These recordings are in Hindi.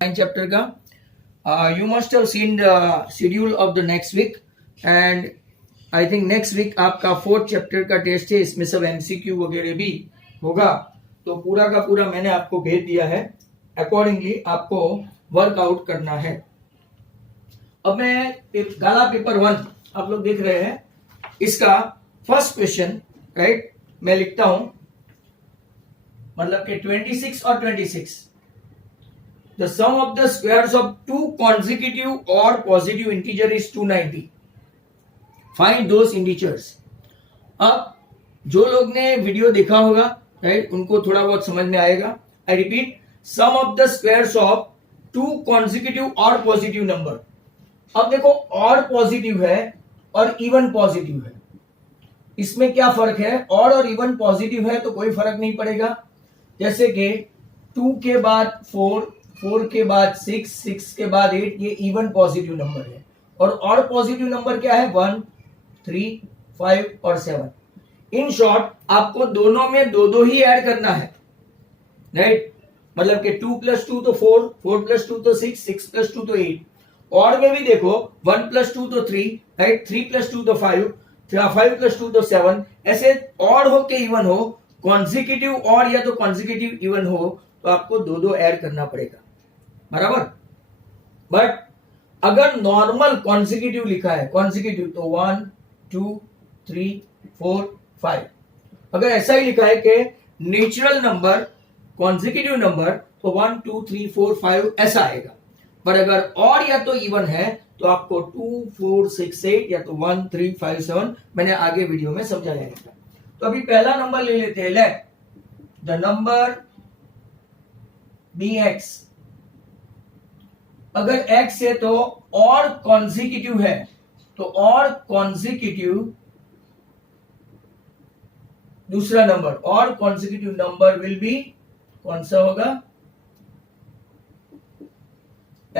चैप्टर का you must have seen the schedule of the next week and I think next week आपका 4th चैप्टर का टेस्ट है, इसमें सब एमसीक्यू वगैरह भी होगा। तो पूरा का पूरा मैंने आपको भेज दिया है, अकॉर्डिंगली आपको वर्कआउट करना है। अब मैं गाला पेपर 1 आप लोग देख रहे हैं, इसका फर्स्ट क्वेश्चन राइट मैं लिखता हूं, मतलब कि 26 और 26 The sum of the squares of two consecutive or positive integer is 290. Find those integers. अब जो लोग ने वीडियो देखा होगा राइट उनको थोड़ा बहुत समझ में आएगा। I repeat, sum of the squares of two consecutive और पॉजिटिव नंबर। अब देखो और पॉजिटिव है और इवन पॉजिटिव है, इसमें क्या फर्क है? और इवन पॉजिटिव है तो कोई फर्क नहीं पड़ेगा। जैसे कि 2 के बाद 4, 4 के बाद 6, 6 के बाद 8, ये इवन पॉजिटिव नंबर है। और पॉजिटिव नंबर क्या है? 1, 3, 5 और 7। इन शॉर्ट आपको दोनों में दो दो ही ऐड करना है, राइट? मतलब कि 2 + 2 तो 4, 4 + 2 तो 6, 6 + 2 तो 8। और में भी देखो 1 + 2 तो 3, राइट? 3 + 2 तो 5, 5 + 2 तो 7। ऐसे और हो के इवन हो, कॉन्जिक्यूटिव और या तो कॉन्जिक्यूटिव इवन हो, तो आपको दो दो ऐड करना पड़ेगा, बराबर। बट अगर नॉर्मल कॉन्जिक्यूटिव लिखा है, कॉन्जिक्यूटिव तो 1, 2, 3, 4, 5। अगर ऐसा ही लिखा है कि नेचुरल नंबर कॉन्जिक्यूटिव नंबर तो 1, 2, 3, 4, 5 ऐसा आएगा। पर अगर और या तो इवन है तो आपको 2, 4, 6, 8 या तो 1, 3, 5, 7 मैंने आगे वीडियो में समझाया है। तो अभी पहला नंबर ले लेते हैं। Let the number be x। अगर x है तो और कॉन्जिक्यूटिव है, तो और कॉन्जिक्यूटिव दूसरा नंबर, और कॉन्जिक्यूटिव नंबर विल बी कौन सा होगा?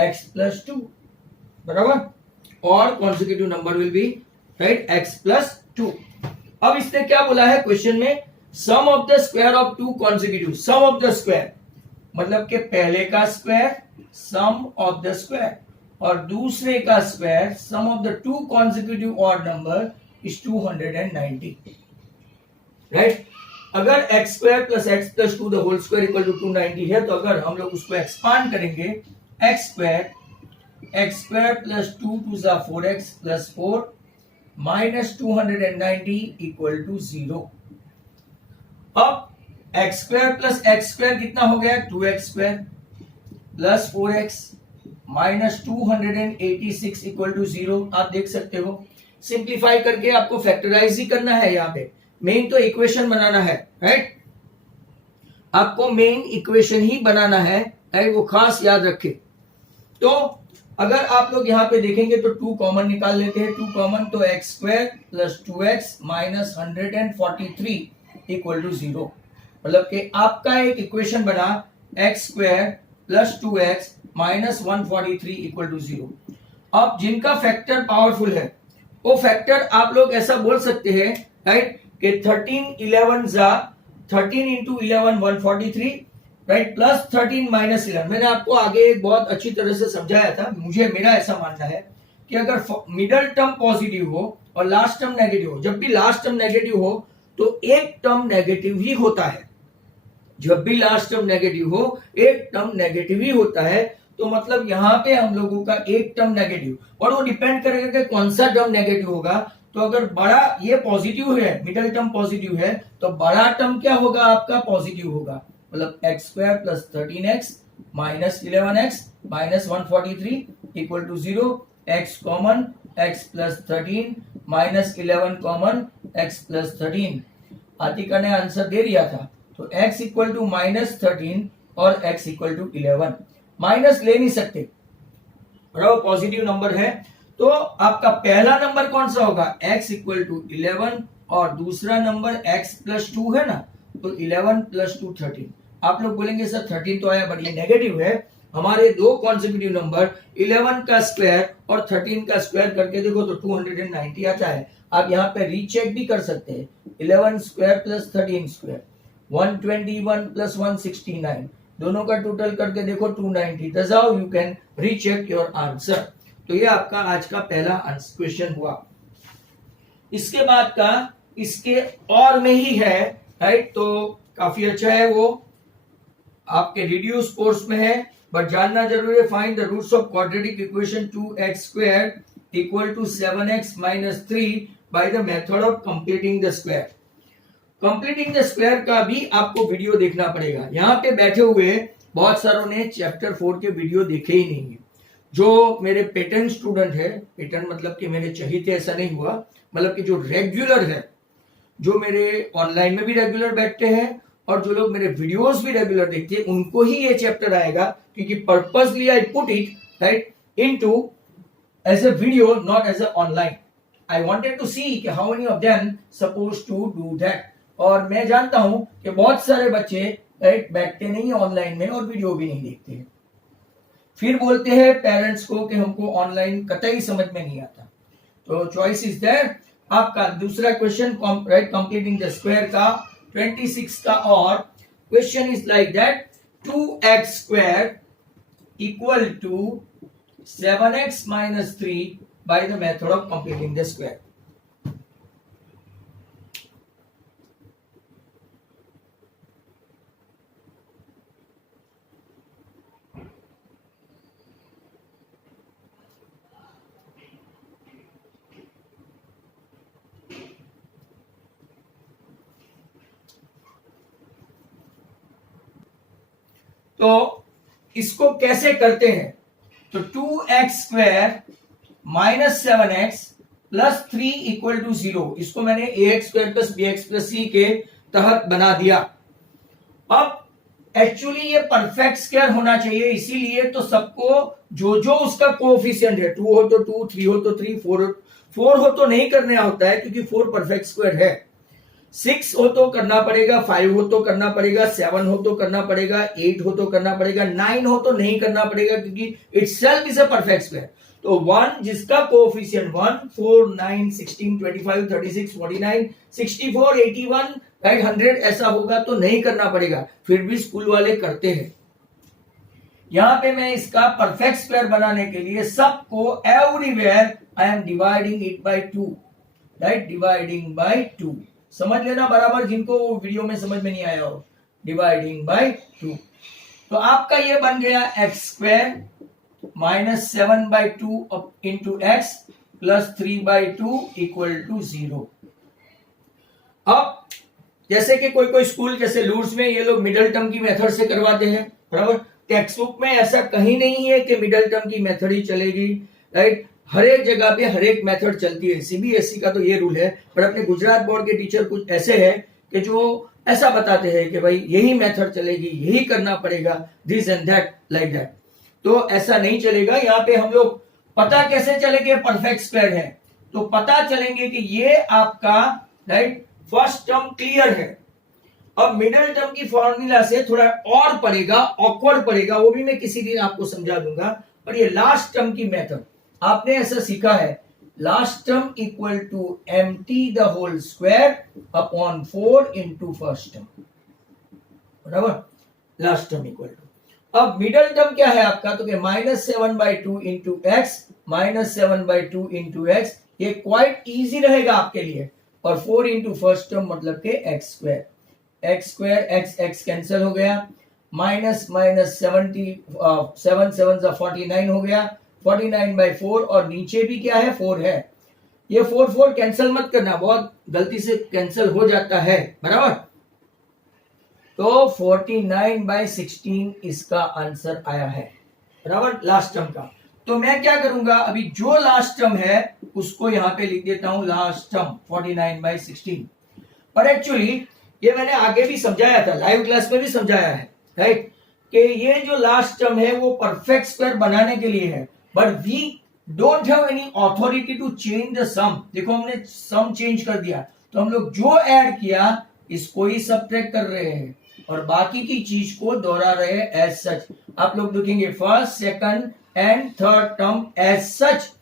x + 2, बराबर। और consecutive number will be right x + 2। अब इसने क्या बोला है क्वेश्चन में? Sum of the square of two consecutive. Sum of the square मतलब कि पहले का square sum of the square और दूसरे का square sum of the two consecutive odd number is 290, right? अगर x² + x + 2 the whole square equal to 290 है, तो अगर हम लोग उसको एक्सपांड करेंगे, x² + 2 + 4x + 4 - 290 = 0। अब x² + x² कितना हो गया? 2x² + 4x - 286 = 0। आप देख सकते हो, सिंप्लीफाई करके आपको फैक्टराइज ही करना है। यहाँ पे मेन तो इक्वेशन बनाना है, राइट? आपको मेन इक्वेशन ही बनाना है, राइट? वो खास याद रखे। तो अगर आप लोग यहाँ पे देखेंगे तो 2 कॉमन निकाल लेते हैं। 2 कॉमन तो x² + 2x - 143 = 0। मतलब कि आपका एक इक्वेशन बना x² + 2x - 143 = 0। अब जिनका फैक्टर पावरफुल है वो फैक्टर आप लोग ऐसा बोल सकते हैं, राइट? कि 13 11 जा 13 × 11 143, राइट? प्लस 13 - 11। मैंने आपको आगे एक बहुत अच्छी तरह से समझाया था। मेरा ऐसा मानना है कि अगर मिडल टर्म पॉजिटिव हो और लास्ट टर्म नेगेटिव हो, जब भी लास्ट टर्म नेगेटिव हो तो एक टर्म नेगेटिव ही होता है। जब भी लास्ट टर्म नेगेटिव हो एक टर्म नेगेटिव ही होता है। तो मतलब यहाँ पे हम लोगों का एक टर्म नेगेटिव, और वो डिपेंड करेगा कि कौन सा टर्म नेगेटिव होगा। तो अगर बड़ा ये पॉजिटिव है, मिडल टर्म पॉजिटिव है, तो बड़ा टर्म क्या होगा? आपका पॉजिटिव होगा। मतलब x² + 13x - 11x - 143 = 0। x common, x + 13 - 11 common, x + 13। Atika ने आंसर दे दिया था। तो x = -13 और x = 11। माइनस ले नहीं सकते, बराबर पॉजिटिव नंबर है। तो आपका पहला नंबर कौन सा होगा? x = 11 और दूसरा नंबर x + 2 है ना, तो 11 + 2 13। आप लोग बोलेंगे सर 13 तो आया, बट ये नेगेटिव है। हमारे दो कॉन्जिक्यूटिव नंबर 11 का स्क्वायर और 13 का स्क्वायर करके देखो तो 290 आता है। आप यहाँ पे रीचेक भी कर सकते हैं। 11² + 13² 121 + 169 दोनों का टोटल करके देखो 290। That's how you can recheck your answer. तो ये आपका आज का पहला क्वेश्चन हुआ। इसके बाद का इसके और में ही है, राइट, तो काफी अच्छा है, वो आपके रिड्यूस कोर्स में है, बट जानना जरूरी है। Find the roots of quadratic equation 2x square equal to 7x minus 3 by the method of completing the square. Completing the square का भी आपको वीडियो देखना पड़ेगा। यहाँ पे बैठे हुए बहुत सारों ने चैप्टर 4 के वीडियो देखे ही नहीं है। जो मेरे पेटर्न स्टूडेंट है, पेटर्न मतलब कि मेरे चहीते ऐसा नहीं हुआ, मतलब कि जो रेगुलर है, जो मेरे ऑनलाइन में भी रेगुलर बैठते हैं और जो लोग मेरे वीडियोस भी रेगुलर देखते हैं, उनको ही ये चैप्टर आएगा, क्योंकि purposely I put it right into as a video, not as a online. I wanted to see कि how many of them suppose to do that. और मैं जानता हूं कि बहुत सारे बच्चे राइट बैठते नहीं ऑनलाइन में और वीडियो भी नहीं देखते हैं, फिर बोलते हैं पेरेंट्स को कि हमको ऑनलाइन कतई समझ में नहीं आता। तो चॉइस इज देयर। आपका दूसरा question right completing the square का 26 का, और question is like that 2x square equal to 7x minus 3 by the method of completing the square. तो इसको कैसे करते हैं? तो 2x square minus 7x plus 3 equal to 0, इसको मैंने ax square plus bx plus c के तहत बना दिया। अब एक्चुअली ये परफेक्ट स्क्वायर होना चाहिए, इसीलिए तो सबको जो जो उसका कोएफिशिएंट है, 2 हो तो 2, 3 हो तो 3, 4 हो तो नहीं करना होता है क्योंकि 4 परफेक्ट स्क्वायर है, 6 हो तो करना पड़ेगा, 5 हो तो करना पड़ेगा, 7 हो तो करना पड़ेगा, 8 हो तो करना पड़ेगा, 9 हो तो नहीं करना पड़ेगा क्योंकि itself is a perfect square. तो 1 जिसका कोएफिशिएंट 1, 4, 9, 16, 25, 36, 49, 64, 81, राइट 100 ऐसा होगा तो नहीं करना पड़ेगा, फिर भी स्कूल वाले करते हैं। यहां पे मैं इसका परफेक्ट स्क्वायर बनाने के लिए सबको everywhere I am dividing it by 2, right, dividing by 2। समझ लेना बराबर, जिनको वीडियो में समझ में नहीं आया हो, डिवाइडिंग बाय 2। तो आपका ये बन गया x square minus 7 by 2 into x plus 3 by 2 equal to 0। अब जैसे कि कोई कोई स्कूल जैसे लूर्स में ये लोग मिडिल टर्म की मेथड से करवाते हैं, बराबर। टेक्स्ट बुक में ऐसा कहीं नहीं है कि मिडिल टर्म की मेथड ही चलेगी, राइट। हर एक जगह पे हर एक मेथड चलती है। सीबीएसई का तो ये रूल है, पर अपने गुजरात बोर्ड के टीचर कुछ ऐसे हैं कि जो ऐसा बताते हैं कि भाई यही मेथड चलेगी, यही करना पड़ेगा, this and that like that. तो ऐसा नहीं चलेगा। यहाँ पे हम लोग पता कैसे चलेंगे परफेक्ट स्क्वायर है, तो पता चलेंगे कि ये आपका राइट फर्स्ट टर्म क्लियर है। अब मिडिल टर्म की फॉर्मूला से थोड़ा और पड़ेगा, ऑकवर्ड पड़ेगा, वो भी मैं किसी दिन आपको समझा दूंगा। पर ये लास्ट टर्म की मेथड आपने ऐसा सीखा है, last term equal to empty the whole square upon 4 into first term, बराबर। लास्ट टर्म इक्वल टू, अब मिडिल टर्म क्या है आपका, तो minus 7 by 2 into x minus 7 by 2 into x, ये क्वाइट इजी रहेगा आपके लिए। और 4 इंटू फर्स्ट टर्म मतलब के x square, x square x x cancel हो गया, माइनस माइनस 7 7 49 हो गया, 49 बाई 4, और नीचे भी क्या है 4 है। ये 4 4 कैंसिल मत करना, बहुत गलती से कैंसिल हो जाता है, बराबर। तो 49 बाई 16 इसका आंसर आया है, बराबर, लास्ट टर्म का। तो मैं क्या करूंगा, अभी जो लास्ट टर्म है उसको यहां पे लिख देता हूं, लास्ट टर्म 49 बाई 16। पर एक्चुअली ये मैंने आगे भी समझाया था, लाइव क्लास में भी समझाया है, राइट, कि ये जो लास्ट टर्म है वो परफेक्ट स्क्वायर बनाने के लिए है, but we don't have any authority to change the sum. देखो हमने सम चेंज कर दिया, तो हम लोग जो ऐड किया इसको ही सब्ट्रैक्ट कर रहे हैं और बाकी की चीज को दोहरा रहे हैं एज सच। आप लोग देखेंगे first second and third term as such,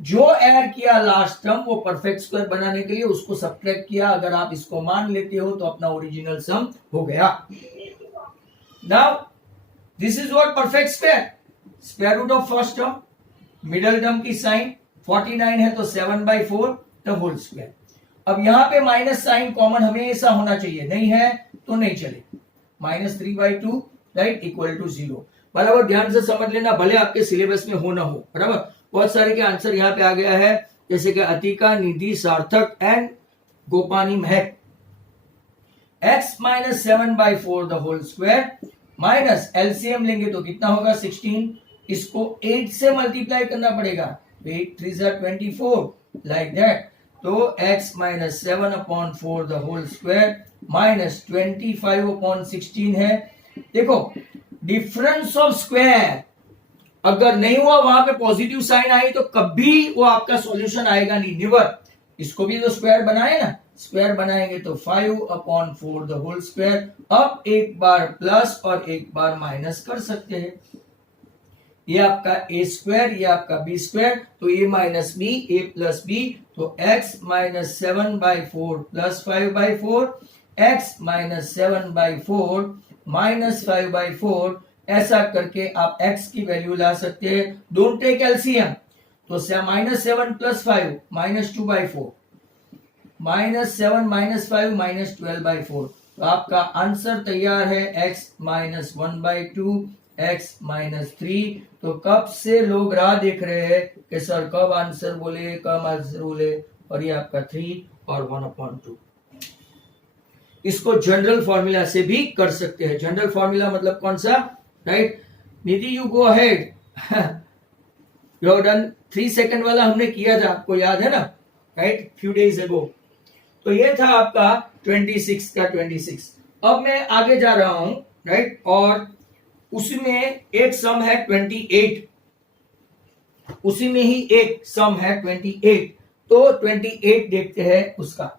जो ऐड किया लास्ट टर्म वो परफेक्ट स्क्वायर बनाने के लिए उसको सब्ट्रैक्ट किया। अगर आप इसको मान लेते हो तो अपना ओरिजिनल सम हो गया। Now this is what perfect square, square root of first term, middle term की साइन 49 है तो 7/4 द होल स्क्वायर। अब यहां पे माइनस साइन कॉमन हमेशा होना चाहिए, नहीं है तो नहीं चले, -3/2 राइट इक्वल टू 0। बराबर ध्यान से समझ लेना, भले आपके सिलेबस में हो ना हो। बराबर बहुत सारे के आंसर यहाँ पे आ गया है, जैसे कि अतिका, निधि, सार्थक and Gopani Mahak. x - 7/4 the whole square minus LCM लेंगे तो कितना होगा 16, इसको 8 से मल्टीप्लाई करना पड़ेगा, 8 3 24 लाइक दैट। तो x - 7/4 the whole square minus 25/16 है। देखो डिफरेंस ऑफ स्क्वायर अगर नहीं हुआ, वहां पे पॉजिटिव साइन आई तो कभी वो आपका सॉल्यूशन आएगा नहीं, निवर। इसको भी तो स्क्वायर बनाए ना, स्क्वायर बनाएंगे तो 5/4 द होल स्क्वायर। अब एक बार प्लस और एक बार माइनस कर सकते हैं, ये आपका a स्क्वायर, ये आपका b स्क्वायर, तो a minus B, a plus B, तो x - 7/4 प्लस 5/4, x - 7/4 माइनस 5/4, ऐसा करके आप x की वैल्यू ला सकते हैं। डोंट टेक एलसीएम, तो -7 प्लस 5 -2/4, -7 - 5 -12/4, तो आपका आंसर तैयार है x - 1/2, x - 3। तो कब से लोग राह देख रहे हैं कि सर कब आंसर बोले, कब आंसर बोले, और ये आपका 3 और 1/2। इसको जनरल फॉर्मूला से भी कर सकते हैं। जनरल फॉर्मूला मतलब कौन सा, right Nidhi, you go ahead, you have done 3 second वाला हमने किया था, आपको याद है ना, राइट फ्यू डेज अगो। तो ये था आपका 26 का 26। अब मैं आगे जा रहा हूं, राइट, और उसमें एक सम है 28, उसी में ही एक सम है 28, तो 28 देखते हैं उसका।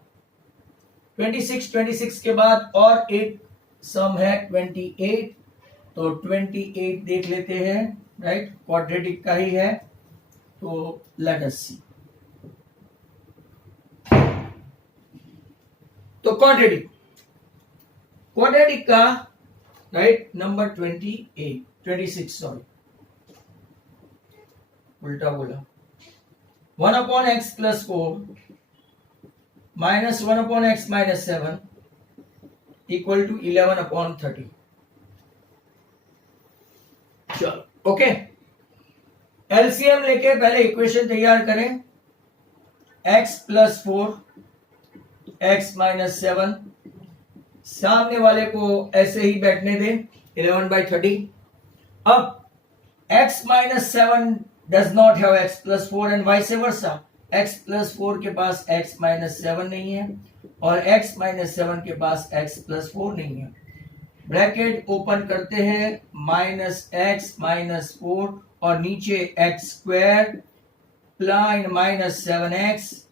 26 के बाद और एक सम है 28, तो 28 देख लेते हैं, राइट क्वाड्रेटिक का ही है, तो लेट अस सी। तो क्वाड्रेटिक का राइट नंबर 26 सॉरी, उल्टा बोला, 1/x + 4 - 1/x - 7 इक्वल टू 11/30। चलो ओके, एलसीएम लेके पहले इक्वेशन तैयार करें, x + 4 x - 7, सामने वाले को ऐसे ही बैठने दें 11/30। अब x - 7 does not have x + 4 and vice versa, x + 4 के पास x - 7 नहीं है और x - 7 के पास x + 4 नहीं है। ब्रैकेट ओपन करते हैं, -x - 4 और नीचे x² -7x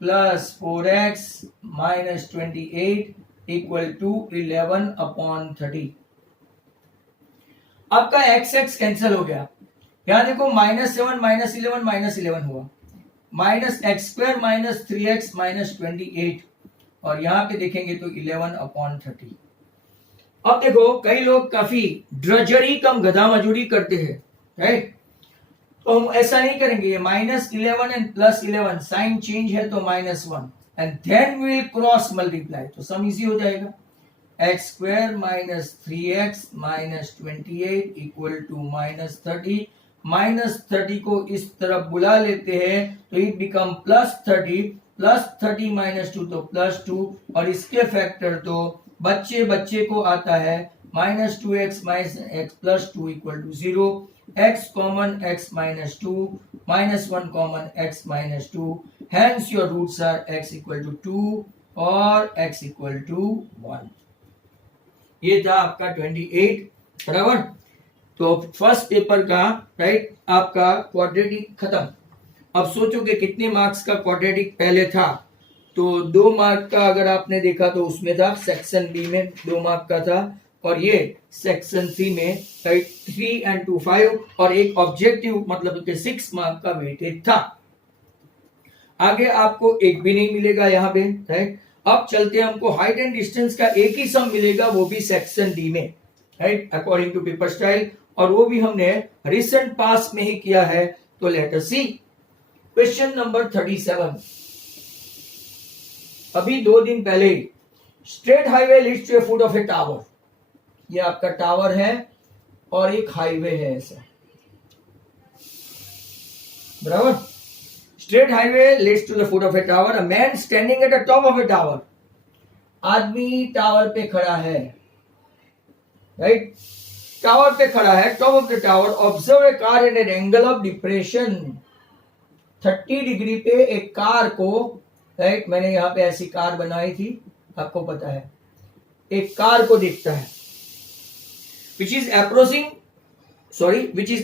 + 4x - 28 equal to 11/30। आपका x कैंसिल हो गया, यहां देखो -7 -11 -11 हुआ, -x² - 3x - 28, और यहां पे देखेंगे तो 11/30। अब देखो कई लोग काफी ड्रजरी कम गधा मजूरी करते हैं, राइट, तो हम ऐसा नहीं करेंगे, ये -11 एंड +11 साइन चेंज है तो -1 and then we will cross multiply, तो सम इजी हो जाएगा। x² - 3x - 28 इक्वल टू -30, -30 को इस तरफ बुला लेते हैं तो इट बिकम +30, +30 - 2 तो +2, और इसके फैक्टर तो बच्चे को आता है -2x - x + 2 equal to 0, x common x - 2, -1 common x - 2, hence your roots are x equal to 2 और x equal to 1। ये था आपका 28, बराबर। तो फर्स्ट पेपर का राइट आपका क्वाड्रेटिक खत्म। अब सोचो कि कितने मार्क्स का क्वाड्रेटिक पहले था, तो 2 मार्क का अगर आपने देखा तो उसमें था सेक्शन बी में 2 मार्क का था, और ये सेक्शन सी में 3 and 2 5, और एक ऑब्जेक्टिव मतलब कि 6 मार्क का वेटेज था। आगे आपको एक भी नहीं मिलेगा यहाँ पे, राइट। अब चलते हैं, हमको हाइट एंड डिस्टेंस का एक ही सम मिलेगा, वो भी सेक्शन डी में। Right, according to paper style, और वो भी हमने रिसेंट पास में ही किया है। तो let us see question number 37। अभी 2 दिन पहले straight highway leads to a foot of a tower, ये आपका टावर है और एक हाईवे है ऐसा, बराबर। Straight highway leads to the foot of a tower, a man standing at the top of a tower, आदमी टावर पे खड़ा है, राइट, टावर पे खड़ा है, top of the tower, observe a car in an angle of depression, 30 degree पे एक कार को, राइट, मैंने यहां पे ऐसी कार बनाई थी, आपको पता है, एक कार को देखता है, which is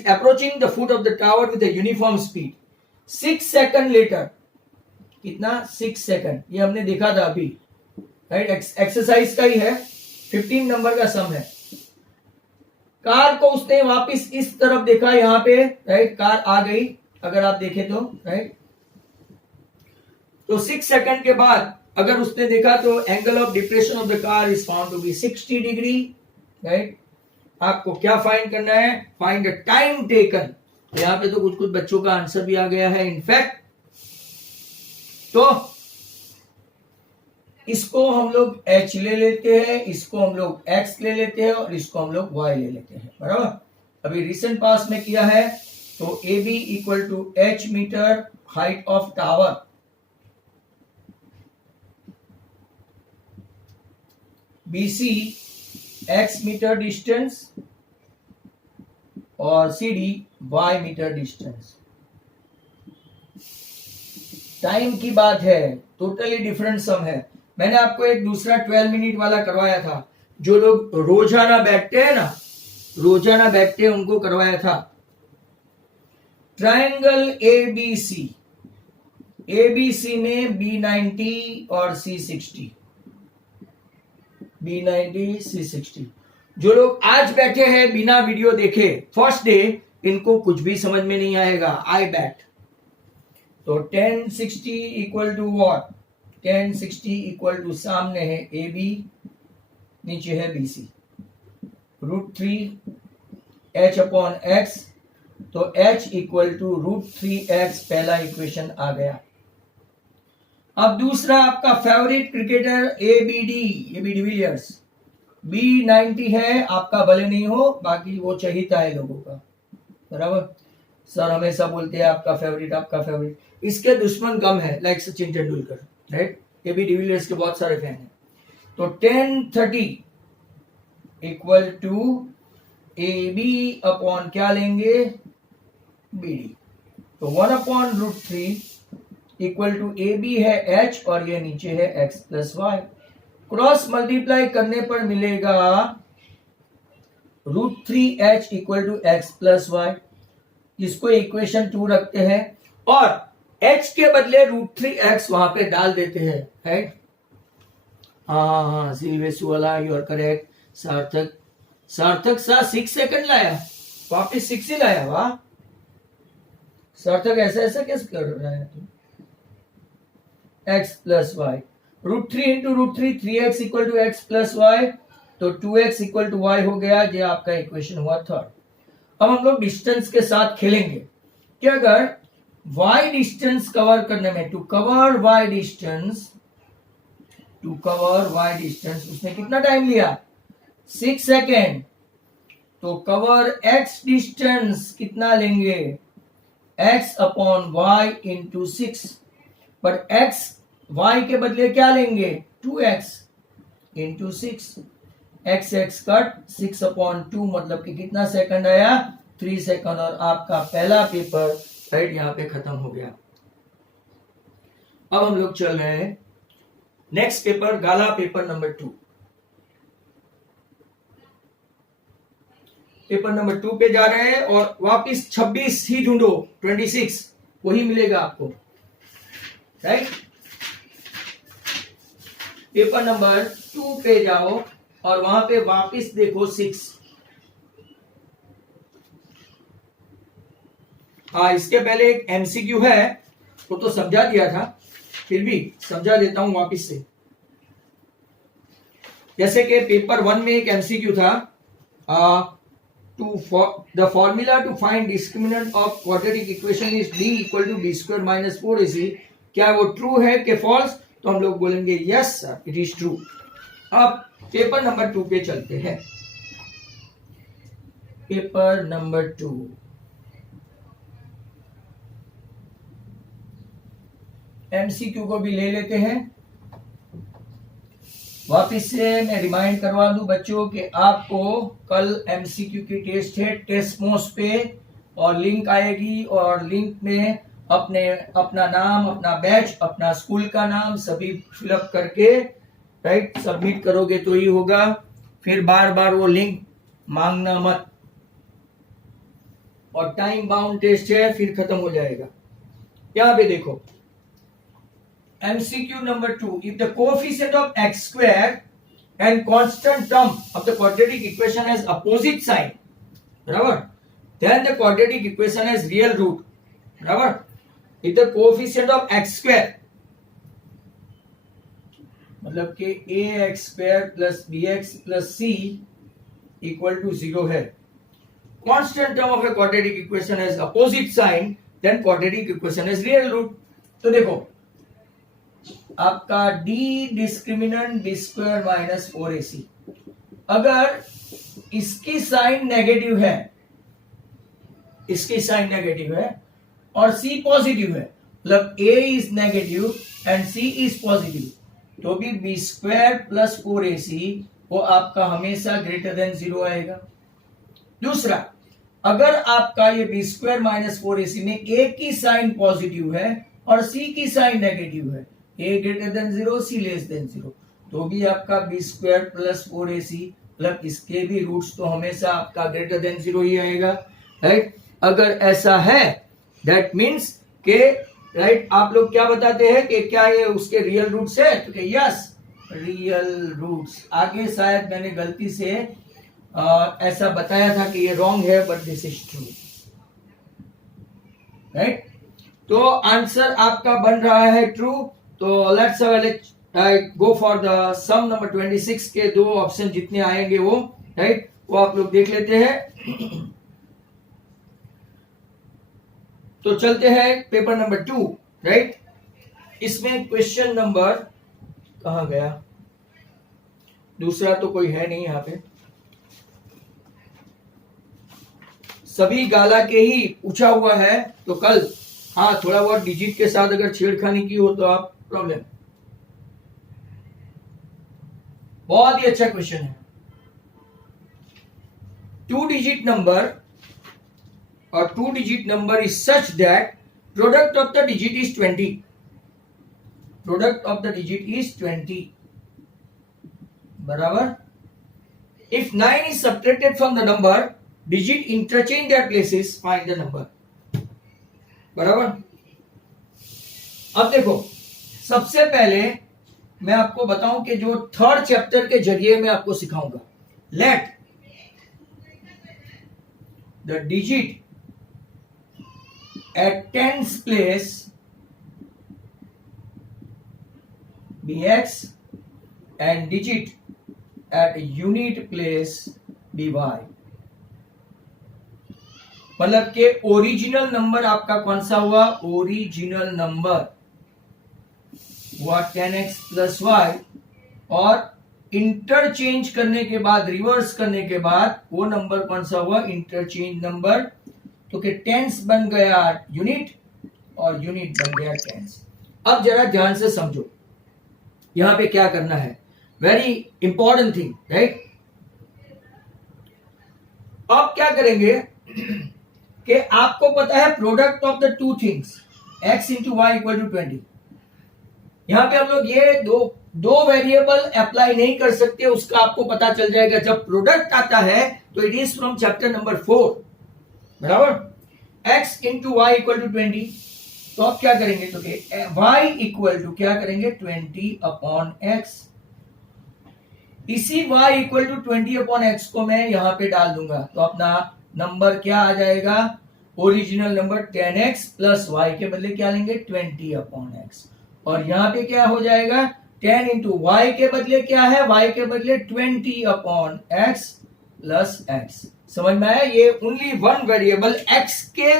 approaching the foot of the tower with a uniform speed. 6 second later, कितना, 6 सेकंड, ये हमने देखा था अभी, राइट, एक्सरसाइज का ही है, 15 नंबर का सम है। कार को उसने वापस इस तरफ देखा यहां पे, राइट, कार आ गई, अगर आप देखें तो, राइट, तो 6 सेकंड के बाद अगर उसने देखा तो angle of depression of the car is found to be 60 degree, right. आपको क्या फाइंड करना है, फाइंड द टाइम टेकन। यहां पे तो कुछ कुछ बच्चों का आंसर भी आ गया है इनफैक्ट। तो इसको हम लोग h ले लेते हैं, इसको हम लोग x ले लेते हैं और इसको हम लोग y ले लेते हैं, बराबर। अभी रिसेंट पास में किया है, तो AB equal to h meter height of tower, BC x meter distance और CD y meter distance. Time की बात है, टोटली डिफरेंट सम है। मैंने आपको एक दूसरा 12 मिनट वाला करवाया था, जो लोग रोजाना बैठते हैं ना, रोजाना बैठते हैं उनको करवाया था। ट्रायंगल ABC, ABC में B90 और C60, B90 C60। जो लोग आज बैठे हैं बिना वीडियो देखे फर्स्ट डे, इनको कुछ भी समझ में नहीं आएगा, आई बैट। तो 1060 equal to what, 1060 equal to सामने है AB, नीचे है BC, √3 h अपॉन x, तो h इक्वल टू √3x पहला इक्वेशन आ गया। अब दूसरा आपका favourite cricketer AB de Villiers, B90 है आपका, भले नहीं हो, बाकी वो चहीता है लोगों का, बराबर। सर हमेशा बोलते हैं आपका फेवरेट, इसके दुश्मन कम है, like Sachin Tendulkar, right. AB de Villiers के बहुत सारे फैन हैं। तो 1030 इक्वल टू AB अपॉन क्या लेंगे, BD, तो 1 अपॉन √3 इक्वल टू AB है h और ये नीचे है x plus y, cross multiply करने पर मिलेगा √3h equal to x plus y। इसको इक्वेशन 2 रखते हैं और h के बदले √3x वहां पे डाल देते हैं, राइट। हाँ सिल्वेस वाला, यू आर करेक्ट। सार्थक सा 6 सेकंड लाया, वापिस 6 ही लाया, वाह सार्थक, ऐसा कैसे कर रहा है तू। x plus y, √3 into √3, 3x equal to x plus y, तो 2x इक्वल टू y हो गया। ये आपका इक्वेशन हुआ थर्ड। अब हम लोग डिस्टेंस के साथ खेलेंगे कि अगर y डिस्टेंस कवर करने में, टू कवर y डिस्टेंस उसने कितना टाइम लिया, 6 सेकेंड। तो कवर x डिस्टेंस कितना लेंगे, x अपॉन y इंटू 6, पर x y के बदले क्या लेंगे, 2x into 6, x cut, 6 upon 2 मतलब कि कितना सेकंड आया, 3 सेकंड। और आपका पहला पेपर राइट यहां पे खत्म हो गया। अब हम लोग चल रहे हैं नेक्स्ट पेपर, गाला पेपर नंबर 2। पेपर नंबर 2 पे जा रहे हैं और वापिस 26 ही ढूंढो, 26 वही मिलेगा आपको, राइट। पेपर नंबर 2 पे जाओ और वहां पे वापिस देखो 6। हाँ, इसके पहले एक एमसीक्यू है, वो तो समझा दिया था, फिर भी समझा देता हूं वापिस से। जैसे कि पेपर 1 में एक एमसीक्यू था, the formula to find discriminant of quadratic equation is d equal to b square minus 4ac. क्या वो ट्रू है कि फॉल्स? तो हम लोग बोलेंगे yes sir, it is true. अब पेपर नंबर 2 पे चलते हैं. Paper number 2. एमसीक्यू को भी ले लेते हैं. वापिस से मैं रिमाइंड करवा दूं बच्चों कि आपको कल एमसीक्यू की टेस्ट है टेस्टमोस पे, और लिंक आएगी, और लिंक में अपना नाम, अपना बैच, अपना स्कूल का नाम सभी फिलअप करके राइट सबमिट करोगे तो ही होगा. फिर बार बार वो लिंक मांगना मत. और टाइम बाउंड टेस्ट है, फिर खत्म हो जाएगा. यहां पे देखो MCQ number 2. If the coefficient of x square and constant term of the quadratic equation has opposite sign, बराबर, then the quadratic equation has real root, बराबर. If the coefficient of x square मतलब कि ax square plus bx plus c equal to 0 है. Constant term of a quadratic equation has opposite sign, then quadratic equation has real root. तो देखो आपका d discriminant b square minus 4ac, अगर इसकी साइन नेगेटिव है, इसकी साइन नेगेटिव है और c पॉजिटिव है, मतलब a is negative and c is positive, तो भी b स्क्वायर प्लस 4ac वो आपका हमेशा ग्रेटर देन 0 आएगा. दूसरा, अगर आपका ये b स्क्वायर माइनस 4ac में a की साइन पॉजिटिव है और c की साइन नेगेटिव है, a greater than 0 c less than 0, तो भी आपका b स्क्वायर प्लस 4ac, मतलब इसके भी रूट्स तो हमेशा आपका ग्रेटर देन 0 ही आएगा. राइट, अगर ऐसा है दैट मीन्स के राइट आप लोग क्या बताते हैं कि क्या ये उसके रियल रूट्स है, तो कि यस रियल रूट्स. आगे शायद मैंने गलती से ऐसा बताया था कि ये रॉन्ग है, but this is true. Right, तो आंसर आपका बन रहा है ट्रू. तो let's go for the sum number 26 के दो ऑप्शन जितने आएंगे वो राइट वो आप लोग देख लेते हैं. तो चलते हैं पेपर नंबर 2 राइट. इसमें क्वेश्चन नंबर कहां गया, दूसरा तो कोई है नहीं यहाँ पे, सभी गाला के ही पूछा हुआ है. तो कल हाँ थोड़ा बहुत डिजिट के साथ अगर छेड़खानी की हो तो आप प्रॉब्लम. बहुत ही अच्छा क्वेश्चन है. 2 डिजिट नंबर और 2 digit number is such that product of the digit is 20. Product of the digit is 20, बराबर. If 9 is subtracted from the number, digit interchange their places, find the number. बराबर. अब देखो सबसे पहले मैं आपको बताऊं कि जो थर्ड चैप्टर के जरिए मैं आपको सिखाऊंगा. Let the digit at tens place be x and digit at unit place be y. मतलब के ओरिजिनल नंबर आपका कौन सा हुआ, ओरिजिनल नंबर हुआ 10x प्लस वाई, और इंटरचेंज करने के बाद, रिवर्स करने के बाद वो नंबर कौन सा हुआ, इंटरचेंज नंबर. तो कि टेंस बन गया यूनिट और यूनिट बन गया टेंस. अब जरा ध्यान से समझो यहां पे क्या करना है, वेरी इंपॉर्टेंट थिंग राइट. अब क्या करेंगे कि आपको पता है product of the two things x into y equal to 20. यहां पे हम लोग ये दो वेरिएबल अप्लाई नहीं कर सकते, उसका आपको पता चल जाएगा जब प्रोडक्ट आता है. तो it is from chapter number 4, बराबर. x into y equal to 20. तो आप क्या करेंगे, तो y इक्वल टू क्या करेंगे 20 अपॉन x. इसी y equal to 20 upon x को मैं यहां पे डाल दूंगा, तो अपना नंबर क्या आ जाएगा, original number 10x plus y के बदले क्या लेंगे 20 अपॉन x. और यहां पे क्या हो जाएगा 10 इंटू वाई के बदले क्या है, y के बदले 20 अपॉन x प्लस एक्स। समझ में आया? ये ओनली वन वेरिएबल एक्स के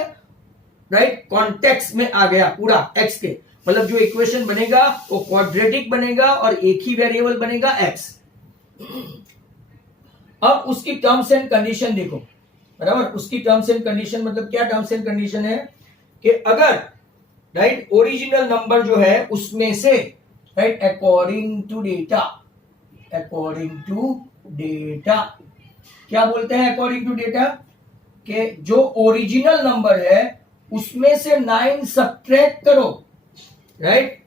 राइट कॉन्टेक्स्ट में आ गया पूरा एक्स के, मतलब जो इक्वेशन बनेगा वो क्वाड्रेटिक बनेगा और एक ही वेरिएबल बनेगा एक्स। अब उसकी टर्म्स एंड कंडीशन देखो, बराबर। उसकी टर्म्स एंड कंडीशन मतलब क्या टर्म्स एंड कंडीशन है कि अगर राइट ओरिजिनल नंबर जो है उसमें से राइट अकॉर्डिंग टू डेटा क्या बोलते हैं अकॉर्डिंग टू डेटा कि जो ओरिजिनल नंबर है उसमें से 9 सब्ट्रैक्ट करो, राइट।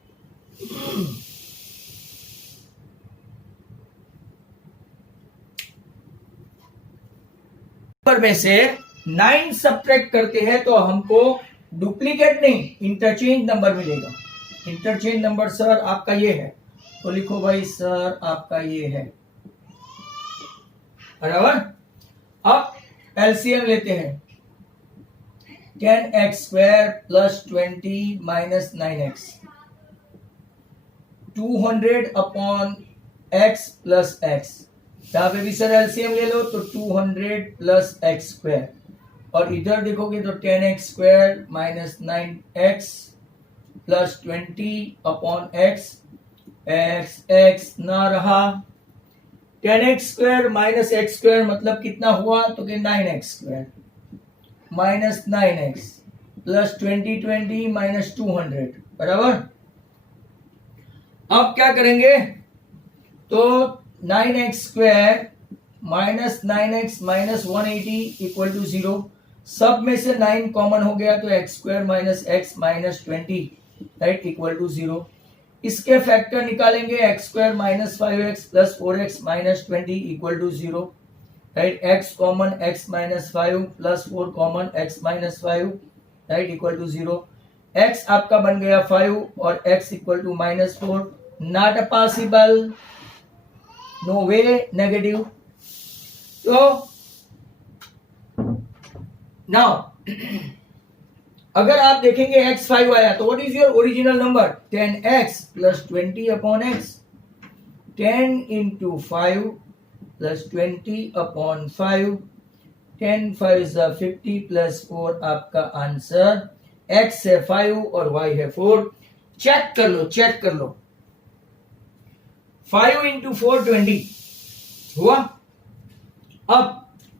नंबर में से 9 सब्ट्रैक्ट करते हैं तो हमको डुप्लीकेट नहीं इंटरचेंज नंबर मिलेगा। इंटरचेंज नंबर सर आपका ये है, तो लिखो भाई सर आपका ये है, बराबर। अब एलसीएम लेते हैं, 10x² plus 20 minus 9x, 200 upon x plus x। यहां पे भी सर एलसीएम ले लो तो 200 प्लस x², और इधर देखोगे तो 10x² minus 9x plus 20 upon x, x ना रहा, 10x² माइनस x² मतलब कितना हुआ तो कि 9x² minus 9x plus 20 minus 200, बराबर। अब क्या करेंगे तो 9x² minus 9x minus 180 equal to 0। सब में से 9 कॉमन हो गया तो x² minus x minus 20 right equal to 0। इसके फैक्टर निकालेंगे, x² minus 5x plus 4x minus 20 equal to 0, right. x common x minus 5 plus 4 common x minus 5 right equal to 0। x आपका बन गया 5 और x equal to minus 4, not possible, no way, negative. तो नाउ अगर आप देखेंगे x 5 आया तो what is your original number, 10x plus 20 upon x, 10 into 5 plus 20 upon 5, 10 5 is 50 plus 4 आपका आंसर। x है 5 और y है 4। चेक कर लो 5 इंटू 4 20 हुआ। अब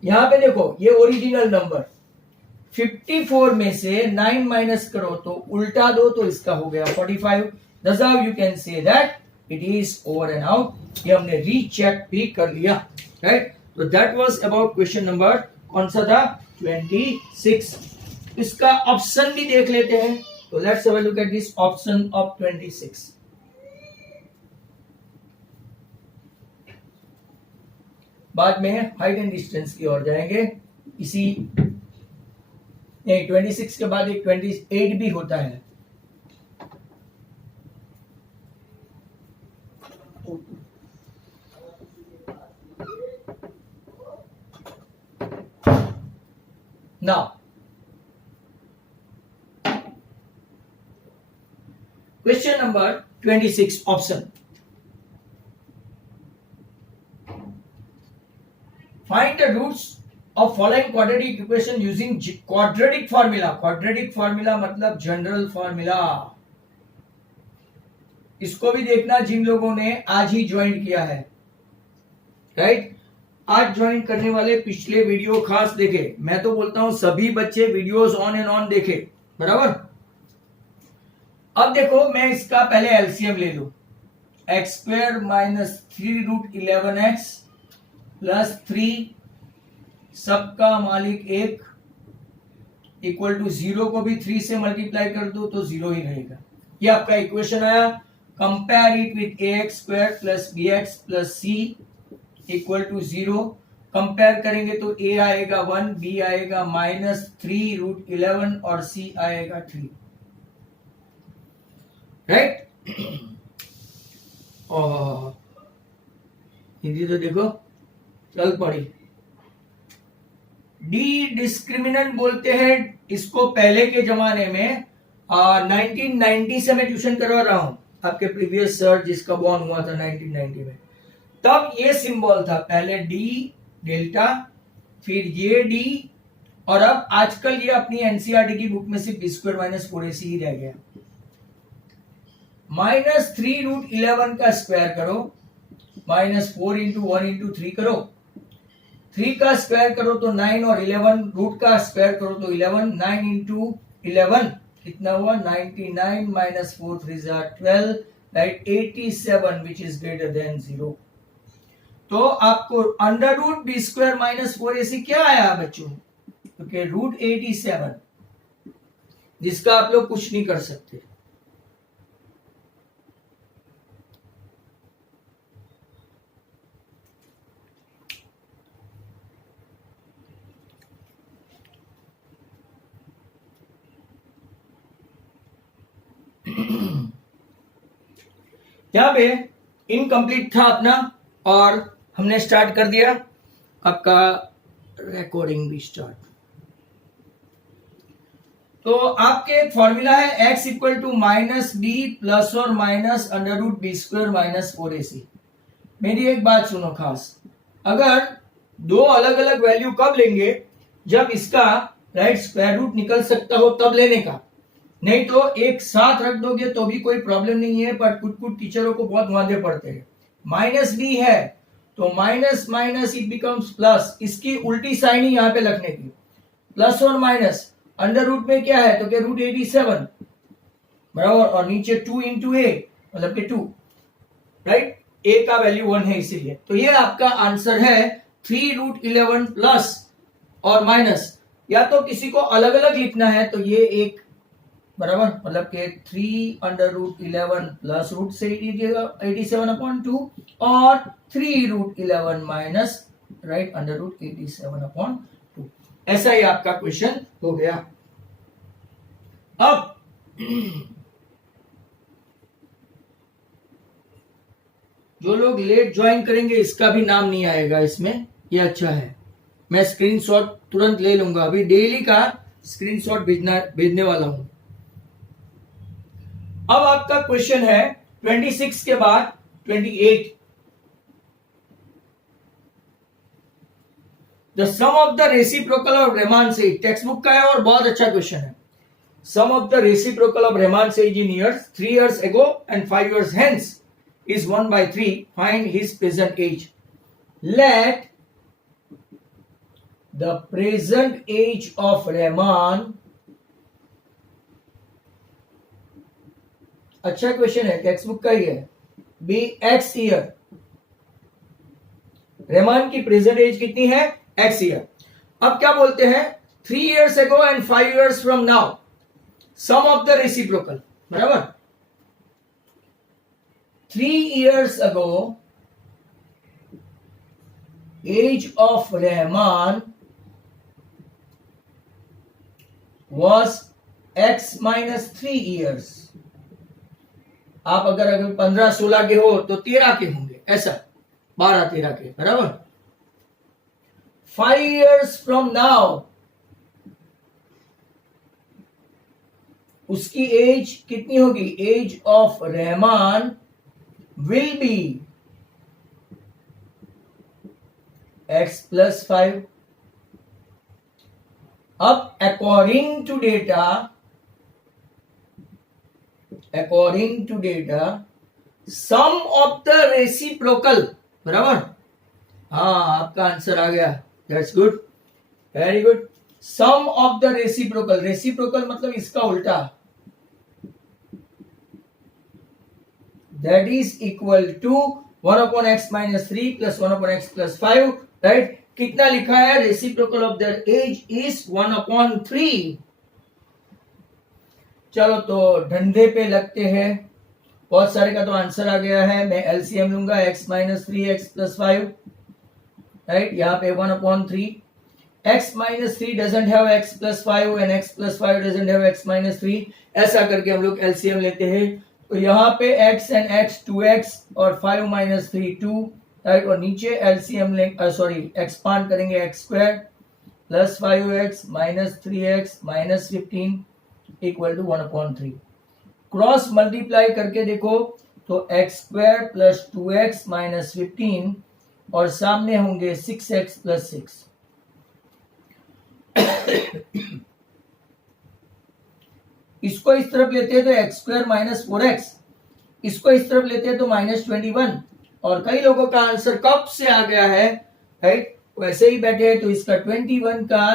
यहां पे देखो ये ओरिजिनल नंबर 54 में से 9 माइनस करो तो उल्टा दो तो इसका हो गया 45। That's how you can say that it is over and out। ये हमने रीचेक भी कर लिया, राइट। तो that was about question number कौन सा था 26। इसका ऑप्शन भी देख लेते हैं, तो let's have a look at this option of 26। बाद में हाइट एंड डिस्टेंस की ओर जाएंगे, इसी नहीं 26 के बाद एक 28 भी होता है। Now question number 26 option, find the roots of following quadratic equation using quadratic formula। quadratic formula मतलब जनरल फॉर्मूला। इसको भी देखना जिन लोगों ने आज ही ज्वाइन किया है, राइट। आज ज्वाइन करने वाले पिछले वीडियो खास देखे, मैं तो बोलता हूं सभी बच्चे वीडियोस ऑन एंड ऑन देखे, बराबर। अब देखो मैं इसका पहले एलसीएम ले लू, x² माइनस 3√11x प्लस 3 सबका मालिक 1 इक्वल टू 0 को भी 3 से मल्टीप्लाई कर दो तो 0 ही रहेगा। ये आपका इक्वेशन आया। Compare it with ax² plus bx plus c equal to 0। Compare करेंगे तो a आएगा 1, b आएगा माइनस 3√11 और c आएगा 3, राइट। हिंदी तो देखो चल पड़ी। डी डिस्क्रिमिनेंट बोलते हैं इसको। पहले के जमाने में 1990 से मैं ट्यूशन करवा रहा हूं, आपके प्रीवियस सर जिसका बॉर्न हुआ था 1990 में, तब ये सिंबल था पहले डी डेल्टा, फिर ये डी, और अब आजकल ये अपनी एनसीईआरटी की बुक में सिर्फ बी स्क्वायर माइनस 4ac ही रह गया। -3√11 का स्क्वायर करो, -4 इंटू 1 इंटू 3 करो, 3 का स्क्वायर करो तो 9, और 11 रूट का स्क्वायर करो तो 11, 9 इंटू 11 कितना हुआ 99 minus 4 3 12, right 87 which is greater than 0। तो आपको under root B square minus 4ac क्या आया बच्चों? ओके, √87, जिसका आप लोग कुछ नहीं कर सकते। यहां पे इनकम्प्लीट था अपना, और हमने स्टार्ट कर दिया आपका रिकॉर्डिंग भी स्टार्ट। तो आपके एक फॉर्मूला है x equal to -b plus और minus under root B square minus 4ac। मेरी एक बात सुनो खास, अगर दो अलग अलग वैल्यू कब लेंगे? जब इसका राइट स्क्वायर रूट निकल सकता हो तब लेने का, नहीं तो एक साथ रख दोगे तो भी कोई प्रॉब्लम नहीं है, पर कुछ कुछ टीचरों को बहुत वादे पड़ते हैं। -b है तो minus minus it becomes plus, इसकी उल्टी साइन ही यहां पे लिखने की, प्लस और माइनस। अंडर रूट में क्या है तो क्या √87 बराबर, और नीचे 2 इंटू ए मतलब कि 2, राइट, ए का वैल्यू 1 है इसीलिए। तो ये आपका आंसर है 3√11 प्लस और माइनस। या तो किसी को अलग अलग लिखना है तो ये एक बराबर, मतलब कि 3√11 प्लस रूट से 87/2 और 3√11 माइनस राइट √87/2। ऐसा ही आपका क्वेश्चन हो गया। अब जो लोग लेट ज्वाइन करेंगे इसका भी नाम नहीं आएगा इसमें, ये अच्छा है, मैं स्क्रीनशॉट तुरंत ले लूंगा, अभी डेली का स्क्रीनशॉट भेजने वाला हूं। अब आपका क्वेश्चन है 26 के बाद 28। The sum of the reciprocal of रेमान से, टेक्स्ट बुक का है और बहुत अच्छा क्वेश्चन है। सम ऑफ द रेसिप्रोकल ऑफ रेमान से इन years 3 years ago and 5 years hence is 1/3. Find his present age. Let the present age of Rahman, अच्छा क्वेश्चन है, टेक्स्ट बुक का ही है, बी x ईयर। रहमान की प्रेजेंट एज कितनी है? x year. अब क्या बोलते हैं 3 years ago and 5 years from now, sum of the reciprocal बराबर। 3 years ago age of Rahman was x minus 3 years। आप अगर 15-16 के हो तो 13 के होंगे, ऐसा 12-13 के बराबर। 5 years from now उसकी एज कितनी होगी? Age of Rahman will be x plus 5। अब according to data sum of the reciprocal बराबर, हाँ आपका आंसर आ गया, that's good, very good. Sum of the reciprocal, reciprocal मतलब इसका उल्टा, that is equal to 1/x minus 3 plus 1/x plus 5, right. कितना लिखा है? Reciprocal of the age is 1/3। चलो तो धंधे पे लगते हैं, बहुत सारे का तो आंसर आ गया है। मैं एलसीएम लूंगा, x minus 3 x plus 5, right. यहाँ पे 1/3, x minus 3 doesn't have x plus 5 and x plus 5 doesn't have x minus 3, ऐसा करके हम लोग एलसीएम लेते हैं। तो यहाँ पे x and x 2x और 5 minus 3 2, राइट। और नीचे एलसीएम एक्सपांड करेंगे, x square plus 5x minus 3x minus 15 equal to 1/3। Cross multiply करके देखो तो x square plus 2x minus 15 और सामने होंगे 6x प्लस 6। इसको इस तरफ लेते हैं तो एक्स स्क्वायर माइनस 4x, इसको इस तरफ लेते हैं तो -21। और कई लोगों का आंसर कब से आ गया है, राइट, वैसे ही बैठे हैं तो इसका 21 का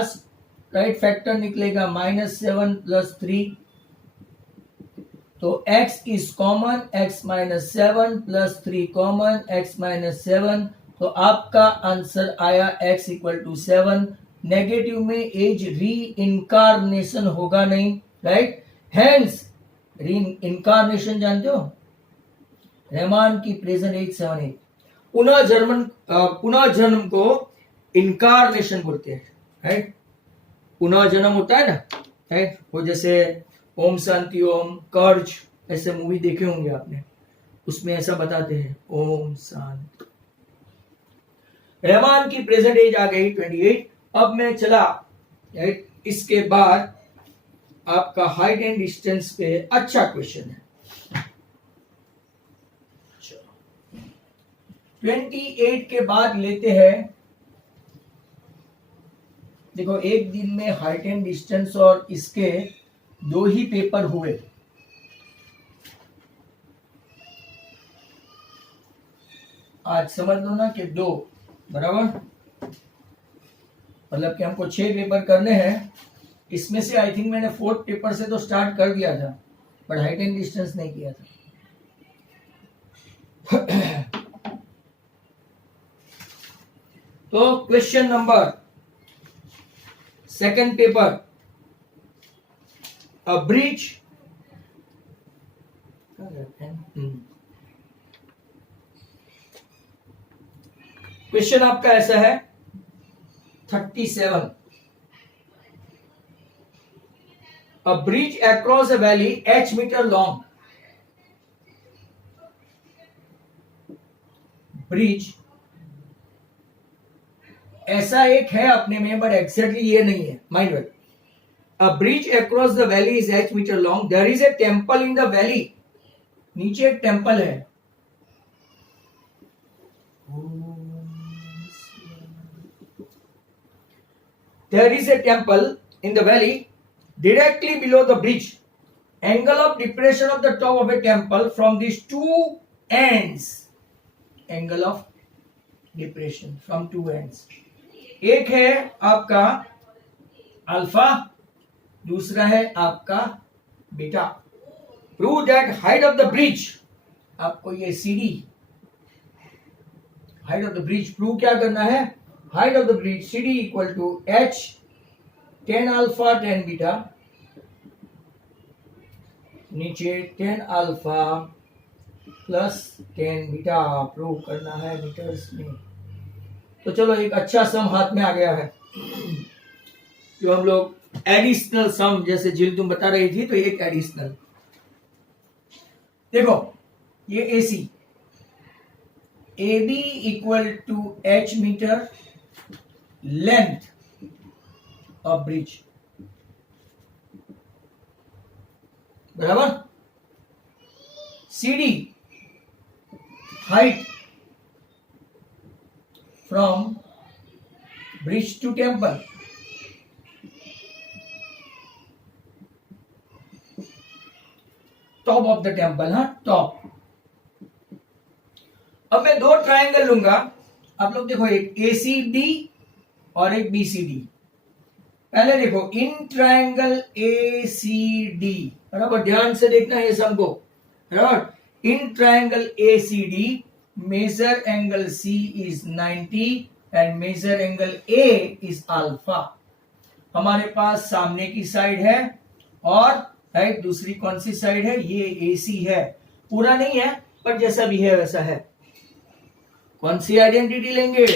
राइट फैक्टर निकलेगा -7 प्लस 3। तो x is common, x minus 7 plus 3 common, x minus 7। तो आपका आंसर आया x इक्वल टू 7। नेगेटिव में एज री इनकारनेशन होगा नहीं, राइट। हेंस री इनकारनेशन जानते हो, रहमान की प्रेजेंट एज 7 है। पुनः जन्म को इनकारनेशन बोलते हैं, राइट। पुनः जन्म होता है ना, राइट, वो जैसे ओम शांति ओम, कर्ज, ऐसे मूवी देखे होंगे आपने, उसमें ऐसा बताते हैं ओम शांति। रहमान की प्रेजेंट एज आ गई 28। अब मैं चला, राइट, इसके बाद आपका हाइट एंड डिस्टेंस पे अच्छा क्वेश्चन है। 28 के बाद लेते हैं, देखो एक दिन में हाइट एंड डिस्टेंस और इसके 2 ही पेपर हुए। आज समझ लो ना कि 2 बराबर, मतलब कि हमको 6 पेपर करने हैं। इसमें से आई थिंक मैंने 4th पेपर से तो स्टार्ट कर दिया था, बट हाइट एंड डिस्टेंस नहीं किया था। तो क्वेश्चन नंबर 2nd पेपर, अ ब्रिज, क्वेश्चन आपका ऐसा है 37। A bridge across a valley h meter long. Bridge ऐसा एक है अपने में, बट एग्जैक्टली ये नहीं है, mind well. A bridge across the valley is h meter long. There is a temple in the valley. नीचे एक टेम्पल है। There is a temple in the valley directly below the bridge. Angle of depression of the top of a temple from these 2 ends. Angle of depression from 2 ends. एक है आपका अल्फा, दूसरा है आपका beta. Prove that height of the bridge, आपको ये CD, height of the bridge prove क्या करना है, height of the bridge CD equal to h tan alpha tan beta, नीचे tan alpha plus tan beta prove करना है मीटर्स में। तो चलो एक अच्छा सम हाथ में आ गया है, जो हम लोग एडिशनल सम, जैसे जिल तुम बता रही थी, तो एक एडिशनल। देखो ये AC, AB equal to h metre length of bridge, बराबर। CD height from bridge to temple, top of the temple, हाँ टॉप। अब मैं 2 ट्रायंगल लूंगा, आप लोग देखो, एक ACD और एक BCD। पहले देखो इन ट्रायंगल ACD, बराबर, ध्यान से देखना है सम को, बराबर। In triangle ACD measure angle C is 90 and measure angle A is alpha. हमारे पास सामने की साइड है और राइट दूसरी कौन सी साइड है, ये AC है। पूरा नहीं है पर जैसा भी है वैसा है। कौन सी आइडेंटिटी लेंगे,